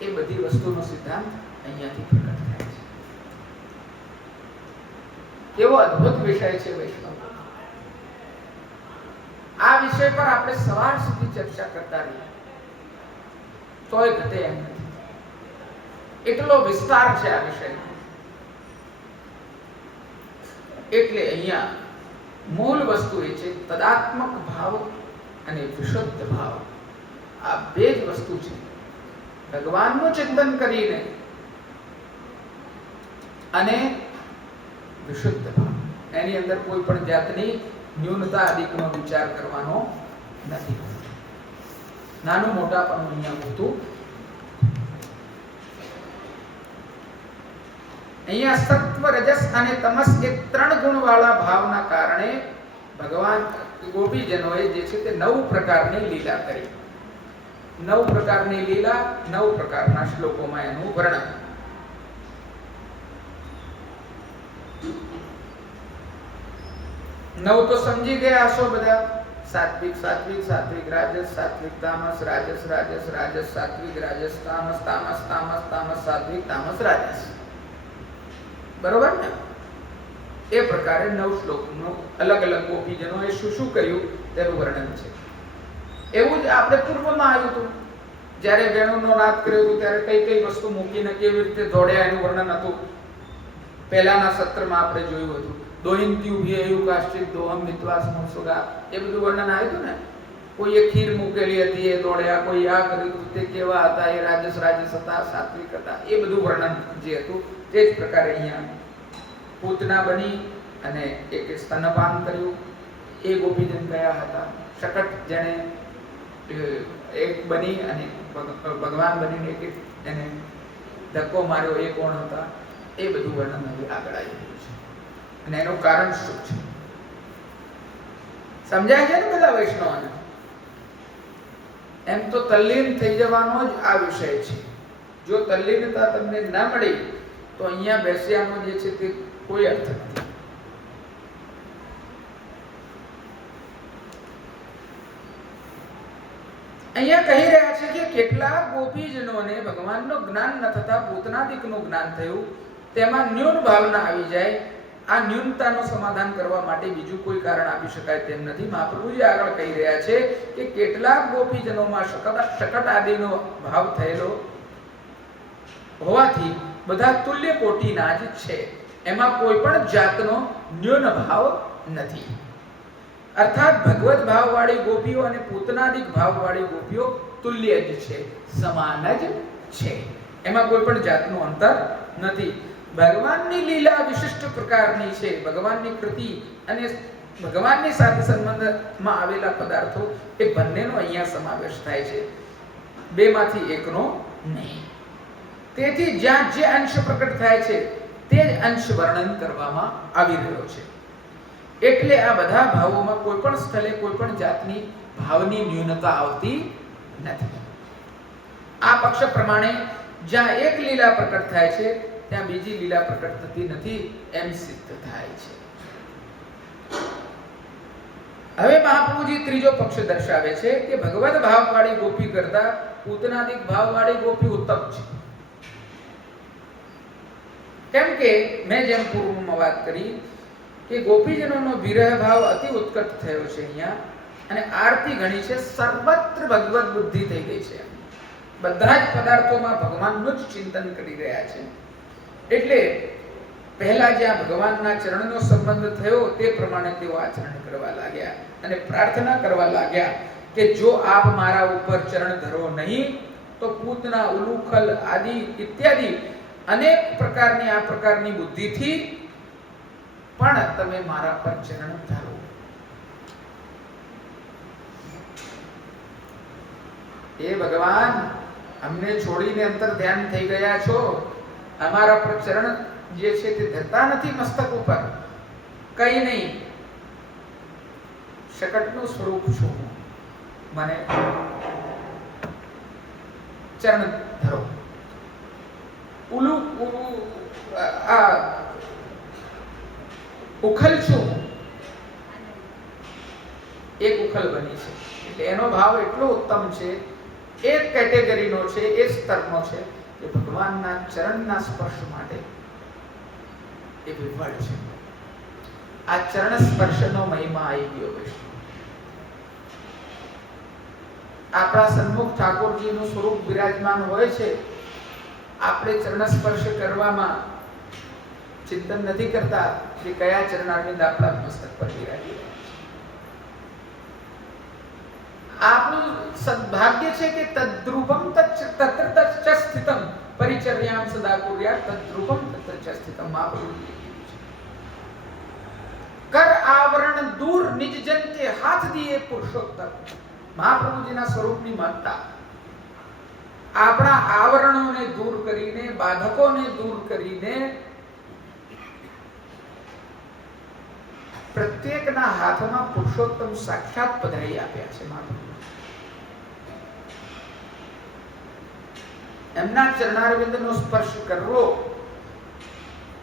એ બધી વસ્તુનો સિદ્ધાંત અહીંયાથી પ્રકટ થાય છે. કેવો અદ્ભુત વિષય છે વૈષ્ણવ. આ વિષય પર આપણે સવાર સુધી ચર્ચા કરતા રહીએ તોય ઘટે એમ નથી. એટલો વિસ્તાર છે આ વિષયનો. એટલે અહીંયા મૂળ વસ્તુ એ છે તદાત્મક ભાવ અને વિશુદ્ધ ભાવ. આ બે જ વસ્તુ છે. ભગવાનનું ચિંતન કરીને અને વિશુદ્ધ ભાવ, એની અંદર કોઈ પણ જાતની ન્યૂનતા અધિકનો વિચાર કરવાનો નથી. નાનું મોટા પણ અહીંયા હોતું. અહીંયા સત્વ, રજસ અને તમસ એ ત્રણ ગુણ વાળા ભાવના કારણે ભગવાન ગોપીજનોએ જે છે તે 9 પ્રકારની લીલા કરી. 9 પ્રકારની લીલા 9 પ્રકારના શ્લોકોમાં એનું વર્ણન. નવ તો સમજી ગયા હશો બધા. સાત્વિક સાત્વિક, સાત્વિક રાજસ, સાત્વિક તામસ, રાજસ રાજસ, રાજસ સાત્વિક, રાજસ તામસ, તામસ તામસ, તામસ સાત્વિક, તામસ રાજસ. બરોબર ને? એ પ્રકારે 9 શ્લોકનો અલગ અલગ ગોપીજનોએ શું શું કર્યું તેનું વર્ણન છે. એવું જ આપણે પૂર્વમાં આવ્યું હતું. જ્યારે વેણુનો નાદ કર્યો હતો ત્યારે કઈ કઈ વસ્તુ મૂકીને કેવી રીતે દોડ્યા એનું વર્ણન હતું. પહેલાના સત્રમાં આપણે જોયું હતું. દોહિંત્યુ ભીયુ કાશ્ચિત દોહમ મિત્વાસ મનસુગા, એ બધું વર્ણન આવ્યું હતું ને. કોઈએ ખીર મૂકેલી હતી એ દોડ્યા, કોઈ આ કર્યું તે કેવા હતા, એ રાજસ રાજસ હતા, સાત્વિક હતા, એ બધું વર્ણન જે હતું તે જ પ્રકારે અહીંયા પૂતના બની અને એક સ્તનપાન કર્યું. એ ગોપીજન કયા હતા? શકટ જેને એક બની અને ભગવાન બનીને એક એને ધક્કો માર્યો, એ કોણ હતા? એ બધું વર્ણન હવે આગળ આવી રહ્યું છે અને એનું કારણ શું છે સમજાય છે ને બધા વૈષ્ણવોને? એમ તો તલ્લીન થઈ જવાનો જ આ વિષય છે. જો તલ્લીનતા તમને ના મળી તો અહીંયા બેસ્યાનો જે છે તે કોઈ અર્થ નથી. અહીંયા કહી રહ્યા છે કે કેટલાક ગોપીજનોને ભગવાનનું જ્ઞાન ન થતા પૂતનાદિકનું જ્ઞાન થયું, તેમાં ન્યૂન ભાવના આવી જાય. આ ન્યૂનતાનું સમાધાન કરવા માટે બીજું કોઈ કારણ આપી શકાય તેમ નથી. મહાપ્રભુજી આગળ કહી રહ્યા છે કે કેટલાક ગોપીજનોમાં શકટ આદિનો ભાવ થયેલો હોવાથી બધા તુલ્ય કોટીના જ છે, એમાં કોઈ પણ જાતનો ન્યૂન ભાવ નથી. અર્થાત ભગવત ભાવવાળી ગોપીઓ અને પૂતનાદિક ભાવવાળી ગોપીઓ તુલ્ય જ છે, સમાન જ છે, એમાં કોઈ પણ જાતનું અંતર નથી. ભગવાનની લીલા વિશિષ્ટ પ્રકારની છે. ભગવાનની કૃતિ અને ભગવાનની સાથે સંબંધમાં આવેલા પદાર્થો એ બંનેનો અહીંયા સમાવેશ થાય છે, બેમાંથી એકનો નહીં. તેથી જ્યાં જે અંશ પ્રકટ થાય છે તે જ અંશ વર્ણન કરવામાં આવી રહ્યો છે. એટલે આ બધા ભાવોમાં કોઈ પણ સ્થળે કોઈ પણ જાતની ભાવની ન્યૂનતા આવતી નથી. આ પક્ષ પ્રમાણે જ્યાં એક લીલા પ્રકટ થાય છે ત્યાં બીજી લીલા પ્રકટ થતી નથી એમ સિદ્ધ થાય છે. હવે મહાપ્રભુજી ત્રીજો પક્ષ દર્શાવે છે કે ભગવત ભાવવાળી ગોપી કરતા પૂતનાદિક ભાવવાળી ગોપી ઉત્તમ છે. કેમ કે મેં જેમ પૂર્વમાં વાત કરી કે ગોપીજનોનો વિરહ ભાવ અતિ ઉત્કટ થયો છે અહીંયા, અને આરતી ઘણી છે, સર્વત્ર ભગવત બુદ્ધિ થઈ ગઈ છે. બધા જ પદાર્થોમાં ભગવાનનું જ ચિંતન કરી રહ્યા છે. એટલે પહેલા જ્યાં ભગવાનના ચરણનો સંબંધ થયો તે પ્રમાણે તેઓ આચરણ કરવા લાગ્યા અને પ્રાર્થના કરવા લાગ્યા કે જો આપ મારા ઉપર ચરણ ધરો નહીં તો પૂતના, ઉલુખલ આદિ ઇત્યાદિ અનેક પ્રકારની આ પ્રકારની બુદ્ધિથી પણ તમે મારા પર ચરણ ધરો. એ ભગવાન, અમને છોડીને અંતર ધ્યાન થઈ ગયા છો, અમારા પર ચરણ જે છે તે ધરતા નથી મસ્તક ઉપર. કઈ નહીં, શકટનું સ્વરૂપ છું, મને ચરણ ધરો. ઉખલ છું, એક ઉખલ બની છે. એટલે એનો ભાવ એટલો ઉત્તમ છે, એક કેટેગરીનો છે, એ સ્તરનો છે કે ભગવાનના ચરણના સ્પર્શ માટે એ વિવળ છે. આ ચરણ સ્પર્શનો મહિમા આવી ગયો છે. આપણા સન્મુખ ઠાકોરજીનું સ્વરૂપ બિરાજમાન હોય છે, આપણે ચરણ સ્પર્શ કરવામાં ચિંતન નથી કરતા કે કયા ચરણારવિંદ આપણા મસ્તક પર બિરાજી રહ્યા છે. આપણું સદભાગ્ય છે કે તદ્રુપમ તત્ર તચ્ચ સ્થિતમ પરિચર્યામ સદા કુર્યાત તદ્રુપમ તત્ર ચ સ્થિતમ. કર આવરણ દૂર નિજ જન કે હાથ દિए પુરુષોત્તમ. મહાપ્રભુજીના સ્વરૂપની મહત્તા આપણા આવરણોને દૂર કરીને, બાધકોને દૂર કરીને પ્રત્યેકના હાથમાં પુરુષોત્તમ સાક્ષાત પધરાઈ આપ્યા છે. મહાપ્રભુ એમના ચરણારવિંદનો સ્પર્શ કરવો,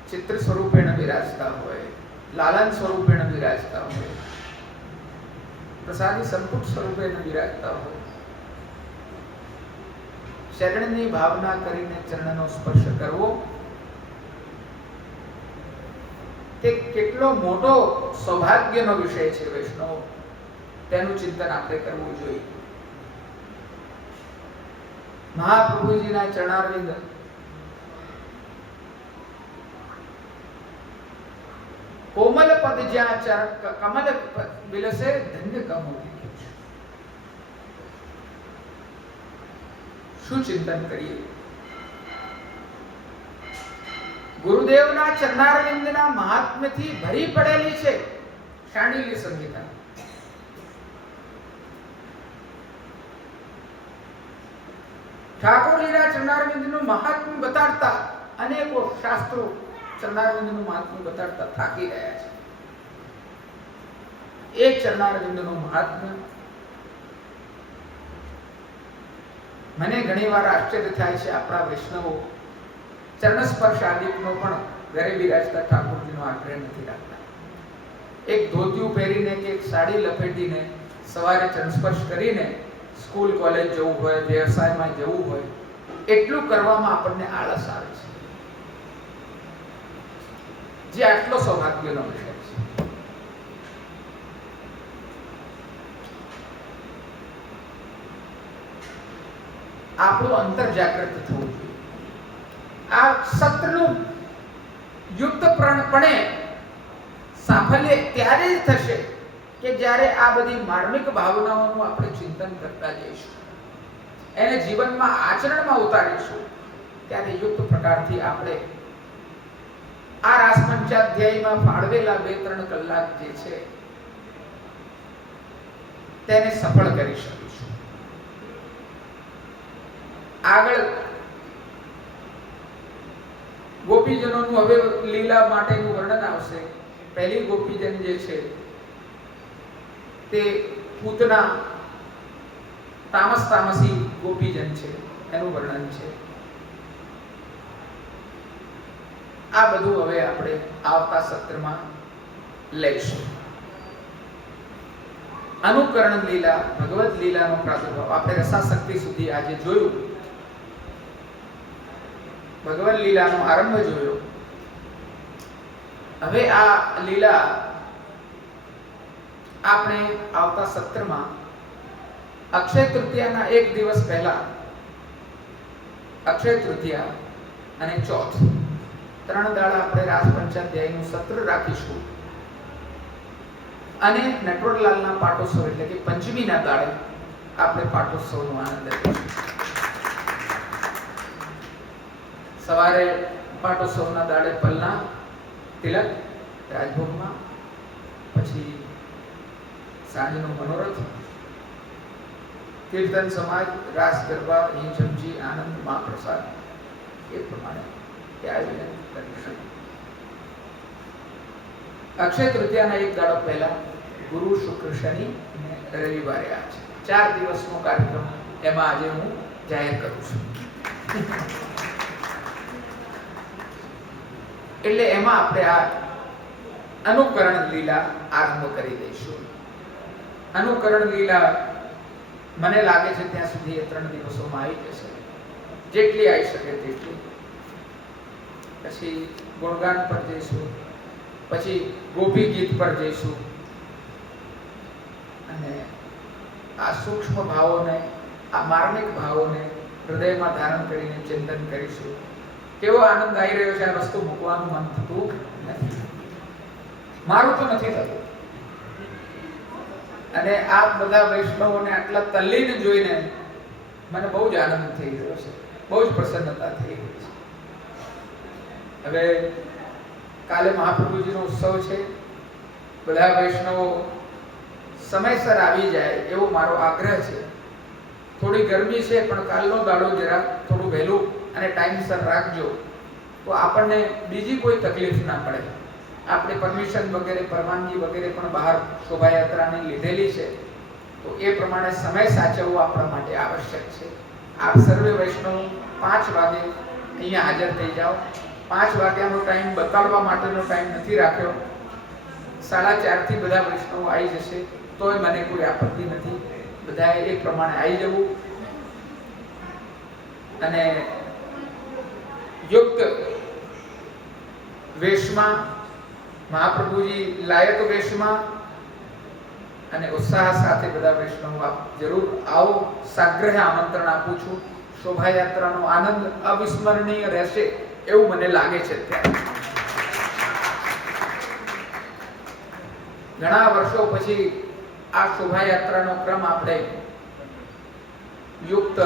ચિત્ર સ્વરૂપેણ વિરાજતા હોય, લાલન સ્વરૂપેણ વિરાજતા હોય, પ્રસાદી સંપુટ સ્વરૂપેણ વિરાજતા હોય, શરણની ભાવના કરીને ચરણનો સ્પર્શ કરવો તે કેટલો મોટો સૌભાગ્યનો વિષય છે વૈષ્ણવ. તેનું ચિંતન આપણે કરવું જોઈએ. મહાપ્રભુજીના ચરણારવિંદ કોમલ પદ જ્યાં કમલ વિલસે ધન્ય કમોલી. શું ચિંતન કરીએ? ગુરુદેવના ચરણારવિંદના મહાત્મ્યથી ભરી પડેલી છે શાંડિલ્ય સંહિતા. ઠાકોરજીના ચરણારવિંદનું મહાત્મ્ય બતાડતા અનેકો શાસ્ત્રો ચરણારવિંદનું મહાત્મ્ય બતાડતા થાકી રહ્યા છે. એ ચરણારવિંદનું મહાત્મ્ય મને ઘણીવાર આશ્ચર્ય થાય છે. આપણા વૈષ્ણવો ચરણ સ્પર્શ આદિનો પણ ઘરે બિરાજતા ઠાકોરજીનો આગ્રહ નથી રાખતા. એક ધોતિયું પહેરીને કે એક સાડી લપેટીને સવારે ચરણ સ્પર્શ કરીને સ્કૂલ કોલેજ જવું હોય, વ્યવસાયમાં જવું હોય, એટલું કરવામાં આપણને આળસ આવે છે, જે આટલો સૌભાગ્યનો વિષય છે. આપણું અંતર જાગૃત થવું જોઈએ. આ સત્રનું યુક્તપણે સાફલ્ય ત્યારે જ થશે કે જ્યારે આ બધી માર્મિક ભાવનાઓનું આપણે ચિંતન કરતા જઈશું, એને જીવનમાં આચરણમાં ઉતારીશું, ત્યારે યુક્ત પ્રકારથી આપણે આ રાસ પંચાધ્યાયમાં ફાળવેલા 2-3 કલાક જે છે તેને સફળ કરી શકીશું. આગળ ગોપીજનોનું હવે લીલા માટેનું વર્ણન આવશે. પહેલી ગોપીજન જે છે તે પૂતના તામસી ગોપીજન છે, એનું વર્ણન છે. આ બધું હવે આપણે આવતા સત્રમાં લઈશું. અનુકરણ લીલા, ભગવદ લીલાનો પ્રાદુર્ભાવ આપણે રસાશક્તિ સુધી આજે જોયું. ભગવદ લીલાનો આરંભ જોયો. હવે આ લીલા આપણે આવતા સત્રમાં અક્ષય તૃતીયાના 1 દિવસ પહેલા, અક્ષય તૃતીયા અને ચોથ 3 દાડા આપણે રાસ પંચાધ્યાયનું સત્ર રાખીશું અને નટવરલાલના પાટોત્સવ એટલે કે પંચમીના દાડે આપણે પાટોત્સવનો આનંદ લઈશું. સવારે પાટોત્સવના દાડે પલના તિલક રાજભોગમાં, પછી સાંજનો મનોરથ, કીર્તન સમાજ, રાસ ગરબા, હિંચમજી, આનંદ, મહાપ્રસાદ, એ પ્રમાણે તે આયોજન કરીશું. અક્ષય તૃતીયાના 1 દાડો પહેલા ગુરુ, શુક્ર, શનિ અને રવિવારે આ છે 4 દિવસનો કાર્યક્રમ. એમાં આજે હું જાહેર કરું છું. એટલે એમાં આપણે આ અનુકરણ લીલા આરંભ કરી દઈશું. અનુકરણ લીલા મને લાગે છે ત્યાં સુધી એ 3 દિવસોમાં આવી જશે, જેટલી આવી શકે તેટલી. પછી ગુણગાન પર જઈશું, પછી ગોપી ગીત પર જઈશું અને આ સૂક્ષ્મ ભાવોને, આ માર્મિક ભાવોને હૃદયમાં ધારણ કરીને ચિંતન કરીશું. કેવો આનંદ આવી રહ્યો છે. આ વસ્તુ મૂકવાનું મન થતું નથી, મારું તો નથી થતું. અને આ બધા વૈષ્ણવોને આટલા તલ્લીન જોઈને મને બહુ જ આનંદ થઈ રહ્યો છે, બહુ જ પ્રસન્નતા થઈ ગઈ છે. હવે કાલે મહાપ્રભુજીનો ઉત્સવ છે. બધા વૈષ્ણવો સમયસર આવી જાય એવો મારો આગ્રહ છે. થોડી ગરમી છે પણ કાલનો દાડો જરા થોડું વહેલું અને ટાઈમસર રાખજો તો આપણને બીજી કોઈ તકલીફ ના પડે. આપણે પરમિશન વગેરે, પરવાનગી વગેરે પણ બહાર શોભાયાત્રાની લીધેલી છે, તો એ પ્રમાણે સમય સાચવવો આપણા માટે આવશ્યક છે. આપ સર્વે વૈષ્ણવ 5 વાગે અહીંયા હાજર થઈ જાઓ. 5 વાગ્યાનો ટાઈમ બતાડવા માટેનો ટાઈમ નથી રાખ્યો. 4:30 થી બધા વૈષ્ણવો આવી જશે તોય મને કોઈ આપત્તિ નથી. બધાએ એ પ્રમાણે આવી જવું અને યુક્ત વેશમાં, મહાપ્રભુજી લાયક વેશમાં અને ઉત્સાહ સાથે બધા વૈષ્ણવો આપ જરૂર આવો. સાગ્રહ આમંત્રણ આપું છું. શોભાયાત્રાનો આનંદ અવિસ્મરણીય રહેશે એવું મને લાગે છે. ઘણા વર્ષો પછી આ શોભાયાત્રાનો ક્રમ આપણે યુક્ત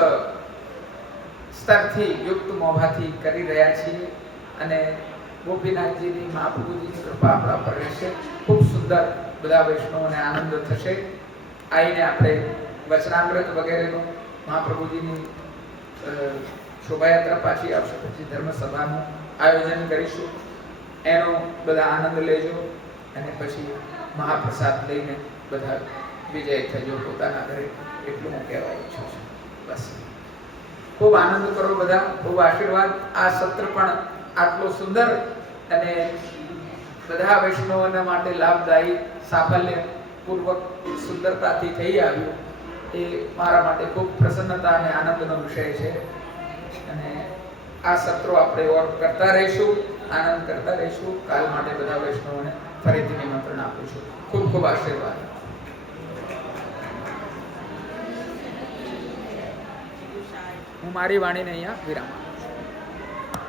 સ્તરથી, યુક્ત મોભાથી કરી રહ્યા છીએ અને ગોપીનાથજીની, મહાપ્રભુજીની કૃપા આપણા પર રહેશે. ખૂબ સુંદર બધા વૈષ્ણવોને આનંદ થશે. આવીને આપણે વચનામૃત વગેરેનું, મહાપ્રભુજીની શોભાયાત્રા પાછી આવશે, પછી ધર્મ સભાનું આયોજન કરીશું, એનો બધા આનંદ લેજો અને પછી મહાપ્રસાદ લઈને બધા વિજય થજો પોતાના ઘરે. એટલું હું કહેવા ઈચ્છું છું. બસ ખૂબ આનંદ કરો બધા, ખૂબ આશીર્વાદ. આ સત્ર પણ આટલો સુંદર અને બધા વૈષ્ણવોના માટે લાભદાયી, સાફલ્ય પૂર્વક સુંદરતાથી થઈ આવ્યું, એ મારા માટે ખૂબ પ્રસન્નતા અને આનંદનો વિષય છે. અને આ સત્રો આપણે ઓર કરતા રહીશું, આનંદ કરતા રહીશું. કાલ માટે બધા વૈષ્ણવોને ફરીથી નિમંત્રણ આપું છું. ખૂબ ખૂબ આશીર્વાદ. હું મારી વાણીને અહીંયા વિરામ આપું.